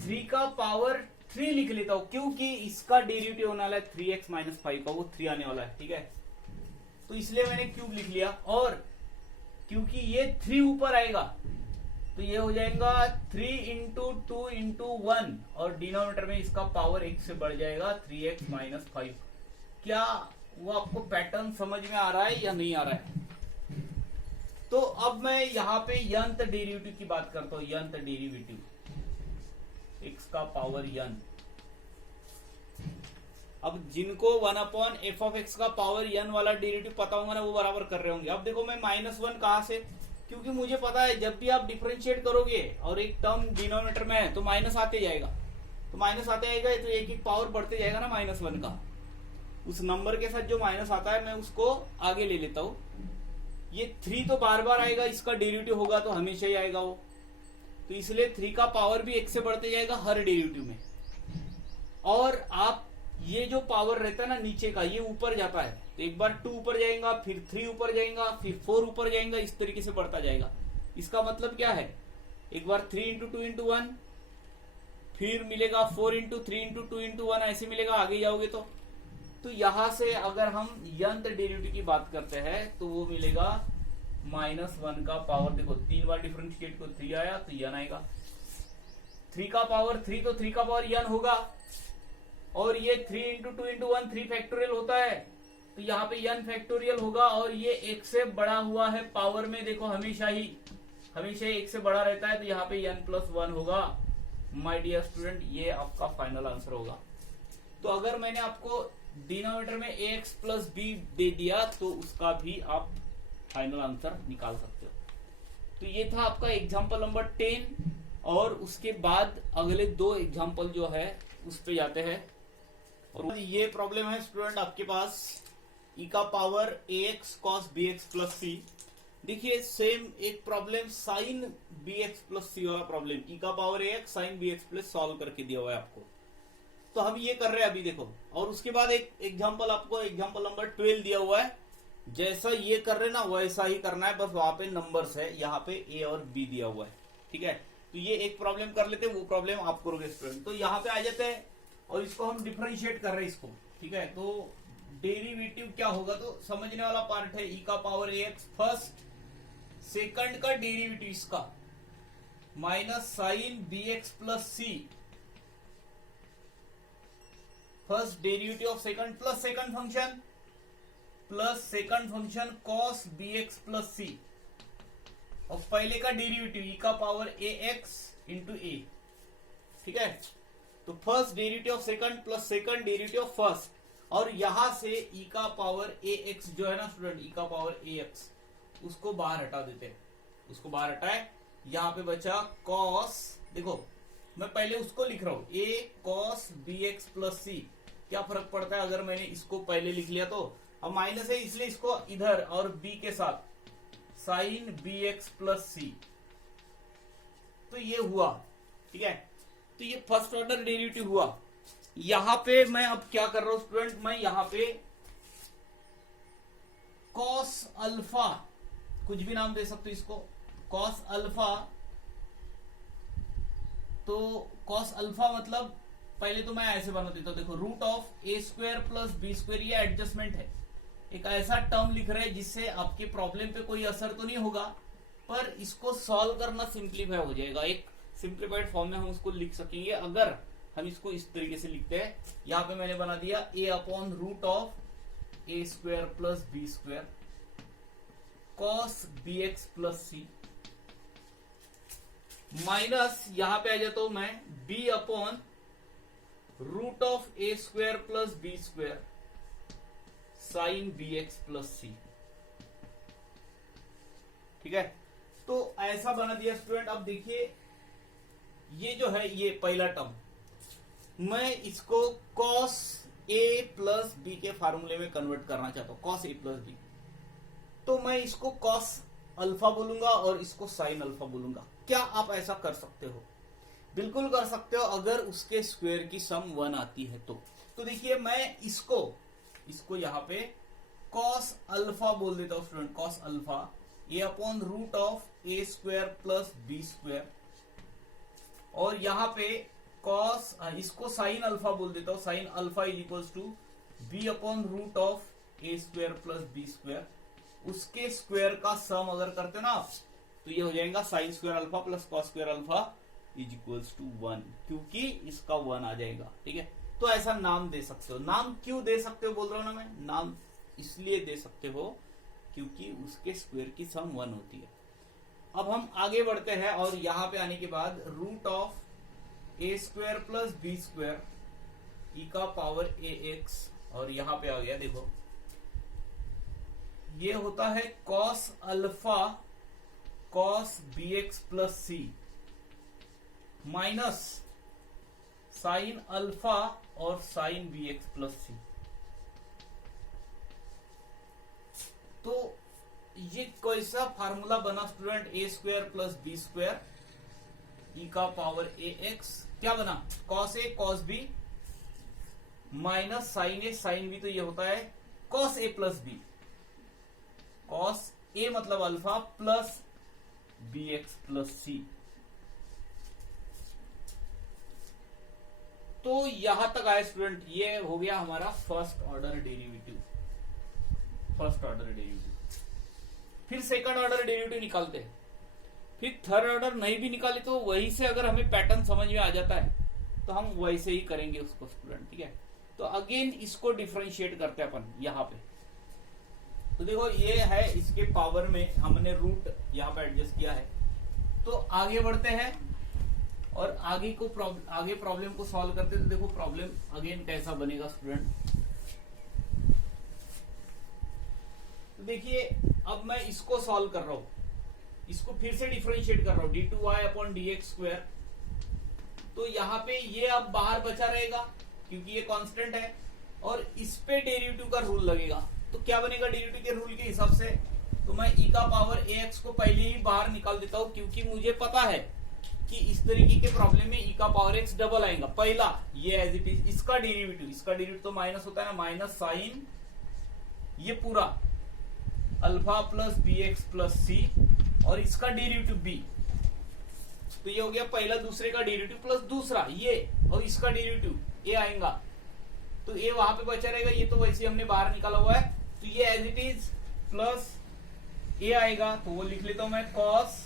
3 का पावर 3 लिख लेता हूं क्योंकि इसका डेरिवेटिव होने वाला है 3x - 5 का, वो 3 आने वाला है, ठीक है। तो इसलिए मैंने क्यूब लिख लिया। और क्योंकि ये 3 ऊपर आएगा तो ये हो जाएगा 3 × 2 × 1 और डिनोमिनेटर में इसका पावर 1 से बढ़ जाएगा 3x - 5। क्या वो आपको पैटर्न समझ में आ रहा है या नहीं आ रहा है? तो अब मैं यहाँ पे यंत्र डेरिवेटिव की बात करता हूँ। यंत्र डेरिवेटिव x का पावर n। अब जिनको 1/f(x) का पावर n वाला डेरिवेटिव पता होगा ना, वो बराबर कर रहे होंगे। अब देखो मैं -1 कहां से, क्योंकि मुझे पता है जब भी आप डिफरेंशिएट करोगे और एक टर्म डिनोमिनेटर में है तो माइनस आते जाएगा, तो माइनस आते जाएगा तो एक एक पावर बढ़ते जाएगा ना -1 का। उस नंबर के साथ जो माइनस आता है मैं उसको आगे ले लेता हूं। ये 3 तो बार बार आएगा, इसका डेरिवेटिव होगा तो हमेशा ही आएगा वो, तो इसलिए 3 का पावर भी 1 से बढ़ते जाएगा हर डेरिवेटिव में। और आप ये जो पावर रहता है ना नीचे का, ये ऊपर जाता है तो एक बार 2 ऊपर जाएगा, फिर 3 ऊपर जाएगा, फिर 4 ऊपर जाएगा, इस तरीके से बढ़ता जाएगा। इसका मतलब क्या है, एक बार 3 × 2 × 1, फिर मिलेगा 4 × 3 × 2 × 1, ऐसे मिलेगा आगे जाओगे तो यहां से अगर हम यंत्र डेरिवेटिव की बात करते हैं तो वो मिलेगा -1 का पावर, देखो 3 बार डिफरेंशिएट को 3 आया तो n आएगा। 3 का पावर 3 तो 3 का पावर n होगा। और ये 3 × 2 × 1 3 फैक्टोरियल होता है तो यहाँ पे n फैक्टोरियल होगा। और ये 1 से बड़ा हुआ है पावर में, देखो हमेशा ही 1 से बड़ा रहता है तो यहाँ पे n+1 होगा। माय डियर स्टूडेंट, ये आपका फाइनल आंसर होगा। तो अगर मैंने आपको डिनोमिनेटर में ax + b दे दिया तो उसका भी आप फाइनल आंसर निकाल सकते हो। तो ये था आपका एग्जाम्पल नंबर 10। और उसके बाद अगले 2 एग्जाम्पल जो है उस पे जाते हैं। और ये प्रॉब्लम है स्टूडेंट आपके पास e का power ax cos bx + c। देखिए सेम एक प्रॉब्लम sin bx + c वाला प्रॉब्लम, e का power ax sin bx + solve करके दिया हुआ है आपको। तो हम ये कर रहे हैं अभी, देखो। और उसके बाद एक एग्जाम्पल आपको एग्जाम्पल नंबर 12 दिया हुआ है। जैसा ये कर रहे ना वैसा ही करना है, बस वहां पे नंबर्स है, यहाँ पे a और b दिया हुआ है, ठीक है। तो ये एक प्रॉब्लम कर लेते हैं, वो प्रॉब्लम आप करोगे स्टूडेंट। तो यहाँ पे आ जाते हैं और इसको हम डिफरेंशिएट कर रहे हैं इसको, ठीक है। तो डेरिवेटिव क्या होगा, तो समझने वाला पार्ट है। e का पावर ax फर्स्ट सेकंड का डेरिवेटिव इसका minus sin bx + c, first derivative of second plus second function cos bx + c। और पहले का डेरिवेटिव e का पावर ax × a, ठीक है। तो first derivative of second plus second derivative of first. और यहां से e का पावर ax जो है ना स्टूडेंट, e का पावर ax, उसको बाहर हटा देते हैं, उसको बाहर हटाए। यहां पे बचा cos, देखो मैं पहले उसको लिख रहा हूं, a cos bx + c। क्या फर्क पड़ता है अगर मैंने इसको पहले लिख लिया तो। अब माइनस है इसलिए इसको इधर और b के साथ sin bx + c। तो ये हुआ, ठीक है। तो ये फर्स्ट ऑर्डर डेरिवेटिव हुआ। यहां पे मैं अब क्या कर रहा हूं स्टूडेंट, मैं यहां पे cos अल्फा, कुछ भी नाम दे सकते हो इसको, cos अल्फा। तो cos अल्फा मतलब पहले तो मैं ऐसे बना देता हूं, देखो √(a² + b², ये एडजस्टमेंट है। एक ऐसा टर्म लिख रहे हैं जिससे आपके प्रॉब्लम पे कोई असर तो नहीं होगा, पर इसको सॉल्व करना सिंप्लीफाई हो जाएगा। एक सिंप्लीफाइड फॉर्म में हम उसको लिख सकेंगे अगर हम इसको इस तरीके से लिखते हैं। यहां पे मैंने बना दिया a/√(a² + b² cos bx + c minus, यहां पे आ जाता हूं मैं b/√(a² + b² sin bx + c, ठीक है। तो ऐसा बना दिया स्टूडेंट। अब देखिए ये जो है, ये पहला टर्म, मैं इसको cos a + b के फार्मूले में कन्वर्ट करना चाहता हूं, cos a + b। तो मैं इसको cos अल्फा बोलूंगा और इसको sin अल्फा बोलूंगा। क्या आप ऐसा कर सकते हो? बिल्कुल कर सकते हो, अगर उसके स्क्वायर की सम 1 आती है तो देखिए मैं इसको यहां पे कॉस अल्फा बोल देता हूं student, cos alpha a upon root of a square plus B square, और यहाँ पे कॉस, इसको साइन अल्फा बोल देता हूं, sine alpha is equals to b upon root of a square plus B square, उसके स्क्वायर का सम अगर करते ना आप तो ये हो जाएगा sine square alpha plus cos square alpha is equals to 1, क्योंकि इसका 1 आ जाएगा। ठीक है, तो ऐसा नाम दे सकते हो। नाम क्यों दे सकते हो बोल रहा हूं ना मैं, नाम इसलिए दे सकते हो क्योंकि उसके स्क्वायर की सम 1 होती है। अब हम आगे बढ़ते हैं और यहां पे आने के बाद root of a square plus B square e का पावर ए एक्स, और यहां पे आ गया देखो, ये होता है cos alpha cos b x plus c minus sine alpha और साइन बी एक्स प्लस सी। तो ये कैसा फार्मूला बना student, a square plus B square e का पावर ए एक्स, क्या बना, cos a cos b minus sine a sine b, तो ये होता है cos A plus b, cos a मतलब alpha plus B x plus सी। तो यहां तक आया स्टूडेंट, ये हो गया हमारा first order derivative, first order derivative. फिर सेकंड ऑर्डर डेरिवेटिव निकालते हैं, फिर थर्ड ऑर्डर नहीं भी निकाले तो वही से अगर हमें पैटर्न समझ में आ जाता है तो हम वैसे ही करेंगे उसको स्टूडेंट। ठीक है, तो अगेन इसको डिफरेंशिएट करते हैं अपन यहाँ पे। तो देखो ये है, इसके पावर में हमने रूट यहाँ पे एडजस्ट किया है। तो आगे बढ़ते हैं और आगे प्रॉब्लम को सॉल्व करते हैं। तो देखो प्रॉब्लम अगेन कैसा बनेगा स्टूडेंट, तो देखिए अब मैं इसको सॉल्व कर रहा हूं, इसको फिर से डिफरेंशिएट कर रहा हूं, d2y अपॉन dx स्क्वायर। तो यहाँ पे ये अब बाहर बचा रहेगा क्योंकि ये कांस्टेंट है, और इस पे डेरिवेटिव का रूल लगेगा। तो क्या बनेगा डेरिवेटिव के रूल के हिसाब से, तो मैं e का पावर ax को पहले ही बाहर निकाल देता हूं, क्योंकि मुझे पता है कि इस तरीके के प्रॉब्लम में e का पावर x डबल आएगा। पहला ये एज इट इज, इसका डेरिवेटिव तो माइनस होता है ना, माइनस साइन ये पूरा alpha plus B x plus c, और इसका डेरिवेटिव b, तो ये हो गया पहला, दूसरे का डेरिवेटिव प्लस दूसरा ये, और इसका डेरिवेटिव ए आएगा, तो ए वहां पे बचा रहेगा, ये तो वैसे हमने बाहर निकाला हुआ है, तो ये as it is plus a आएगा, तो वो लिख लेता हूं मैं cos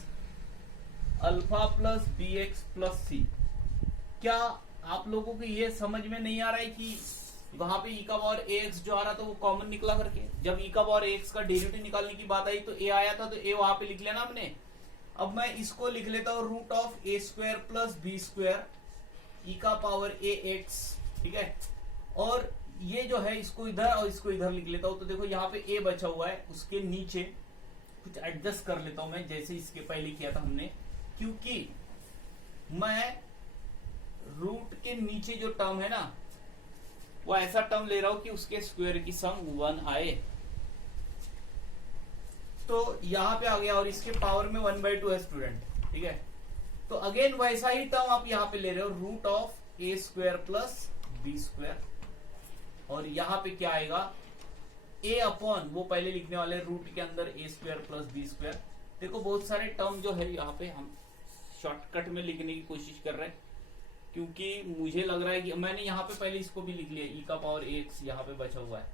alpha plus B x plus c. क्या आप लोगों को ये समझ में नहीं आ रहा है कि वहां पे e का पावर ax जो आ रहा था वो कॉमन निकला करके, जब e का पावर ax का डेरिवेटिव निकालने की बात आई तो a आया था, तो a वहां पे लिख लेना हमने। अब मैं इसको लिख लेता हूं root of a square plus B square e का पावर ए एक्स। ठीक है, और ये जो है इसको इधर और इसको इधर लिख लेता हूं। तो देखो यहाँ पे a बचा हुआ है, उसके नीचे कुछ एडजस्ट कर लेता हूं मैं, जैसे इसके पहले किया था हमने, क्योंकि मैं रूट के नीचे जो टर्म है ना वो ऐसा टर्म ले रहा हूं कि उसके स्क्वायर की सम 1 आए। तो यहां पे आ गया, और इसके पावर में 1/2 है स्टूडेंट। ठीक है, तो अगेन वैसा ही टर्म आप यहां पे ले रहे हो, root of a square plus B square, और यहां पे क्या आएगा a अपॉन, वो पहले लिखने वाले रूट के अंदर ए स्क्वायर प्लस बी स्क्वायर। देखो बहुत सारे टर्म जो है यहाँ पे हम शॉर्टकट में लिखने की कोशिश कर रहे हैं, क्योंकि मुझे लग रहा है कि मैंने यहाँ पे पहले इसको भी लिख लिया, e का पावर x यहाँ पे बचा हुआ है,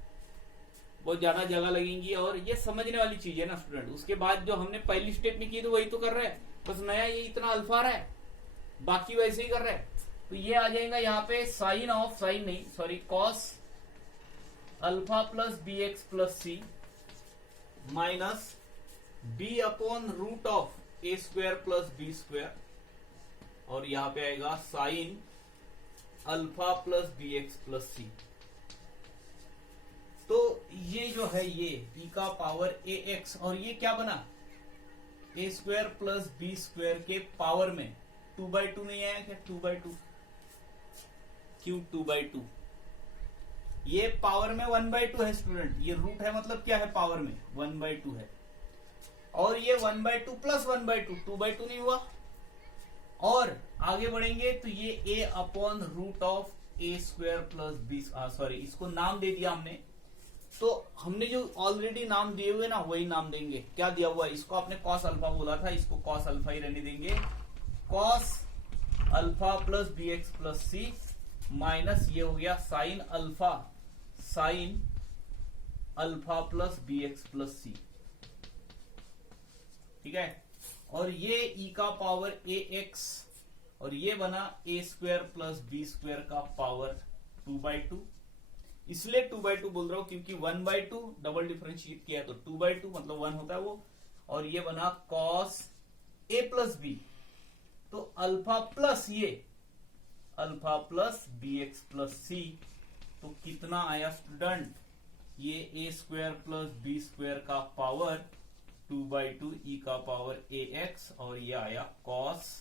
बहुत ज्यादा जगह लगेंगी, और ये समझने वाली चीज है ना स्टूडेंट। उसके बाद जो हमने पहली स्टेप में की तो वही तो कर रहे हैं, बस नया ये इतना अल्फा रहा है, बाकी वैसे ही कर रहे हैं। तो ये आ जाएगा यहाँ पे साइन ऑफ, साइन नहीं sorry, cos alpha plus B x plus c minus b upon root of a square plus B square, और यहां पे आएगा sine alpha plus B x plus सी। तो ये जो है ये e का पावर ए एक्स, और ये क्या बना, ए स्क्वायर प्लस बी स्क्वायर के पावर में 2/2 नहीं आया क्या, 2/2, क्यों 2/2, ये पावर में 1/2 है स्टूडेंट, ये रूट है मतलब क्या है, पावर में 1/2 है, और ये 1/2 प्लस 1/2, 2/2 नहीं हुआ। और आगे बढ़ेंगे तो ये a upon root of a square plus b, sorry इसको नाम दे दिया हमने तो हमने जो ऑलरेडी नाम दिए हुए ना वही नाम देंगे। क्या दिया हुआ है, इसको आपने कॉस अल्फा बोला था, इसको कॉस अल्फा ही रहने देंगे। Cos alpha plus B x plus c minus ये हो गया sine alpha plus B x plus सी। ठीक है, और ये ई का पावर ए एक्स और ये बना ए स्क्वायर प्लस बी स्क्वायर का पावर 2/2। इसलिए 2/2 बोल रहा हूं क्योंकि 1/2 डबल डिफरेंशिएट किया है तो 2/2 मतलब 1 होता है वो। और ये बना कॉस ए प्लस बी, तो अल्फा प्लस ये alpha plus B x plus सी, तो कितना आया स्टूडेंट, ये A square plus B square का पावर 2/2 ई का पावर ए एक्स और ये आया cos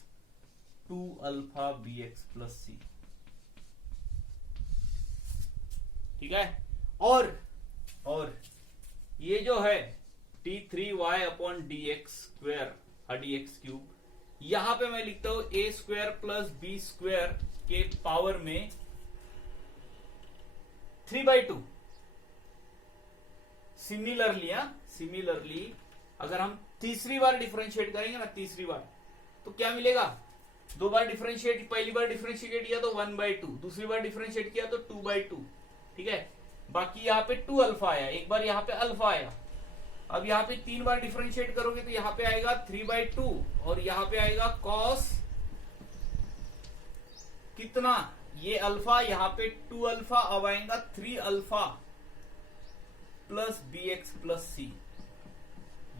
2 alpha B x plus सी। ठीक है, और ये जो है t3y upon D X square D X cube, यहां पे मैं लिखता हूं A square plus B square के पावर में 3/2। सिमिलरली अगर हम तीसरी बार डिफरेंशिएट करेंगे ना, तीसरी बार, तो क्या मिलेगा, 2 बार डिफरेंशिएट, पहली बार डिफरेंशिएट किया तो 1/2, दूसरी बार डिफरेंशिएट किया तो 2/2। ठीक है, बाकी यहाँ पे 2 अल्फा आया, एक बार यहाँ पे अल्फा आया। अब यहाँ पे 3 बार डिफरेंशिएट करोगे तो यहाँ पे आएगा 3/2 और यहाँ पे आएगा कॉस कितना, ये अल्फा, यहाँ पे 2 अल्फा, अब आएगा 3 alpha plus B x plus c,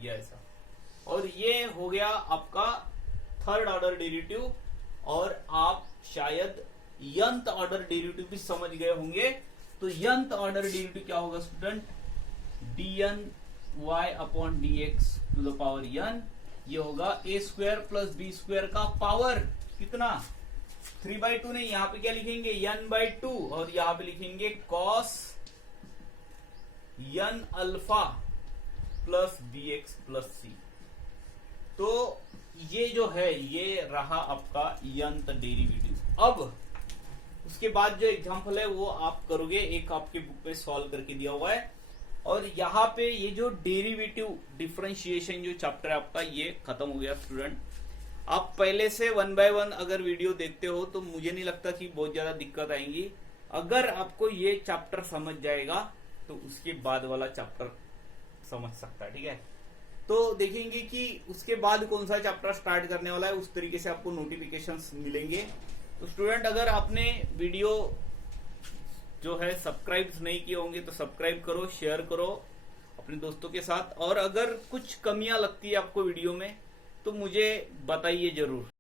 ये ऐसा। और ये हो गया आपका थर्ड ऑर्डर डेरिवेटिव, और आप शायद nth ऑर्डर डेरिवेटिव भी समझ गए होंगे। तो nth ऑर्डर डेरिवेटिव क्या होगा student, dn y upon D x to the power n, ये होगा a square plus B square का पावर कितना, 3/2 नहीं, यहाँ पे क्या लिखेंगे n/2 और यहाँ पे लिखेंगे cos n alpha plus B x plus सी। तो ये जो है ये रहा आपका nth डेरिवेटिव। अब उसके बाद जो एग्जांपल है वो आप करोगे, एक आपके बुक में सॉल्व करके दिया हुआ है। और यहाँ पे ये जो डेरिवेटिव डिफरेंशिएशन जो चैप्टर है आपका ये खत्म हो गया स्टूडेंट। आप पहले से 1 बाय 1 अगर वीडियो देखते हो तो मुझे नहीं लगता कि बहुत ज्यादा दिक्कत आएंगी। अगर आपको ये चैप्टर समझ जाएगा तो उसके बाद वाला चैप्टर समझ सकता है। ठीक है, तो देखेंगे कि उसके बाद कौन सा चैप्टर स्टार्ट करने वाला है, उस तरीके से आपको नोटिफिकेशंस मिलेंगे। तो स्टूडेंट अगर आपने वीडियो जो है सब्सक्राइब नहीं किए होंगे तो सब्सक्राइब करो, शेयर करो अपने दोस्तों के साथ, और अगर कुछ कमियां लगती है आपको वीडियो में तो मुझे बताइए जरूर।